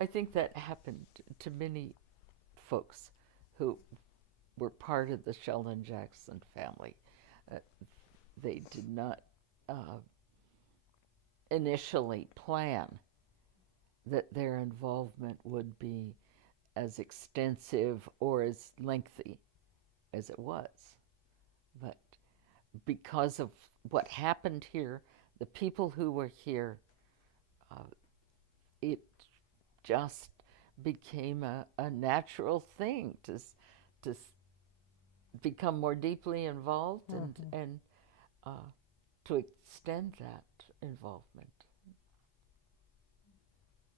I think that happened to many folks who were part of the Sheldon Jackson family. They did not initially plan that their involvement would be as extensive or as lengthy as it was. But because of what happened here, the people who were here, it just became a natural thing to become more deeply involved and to extend that involvement.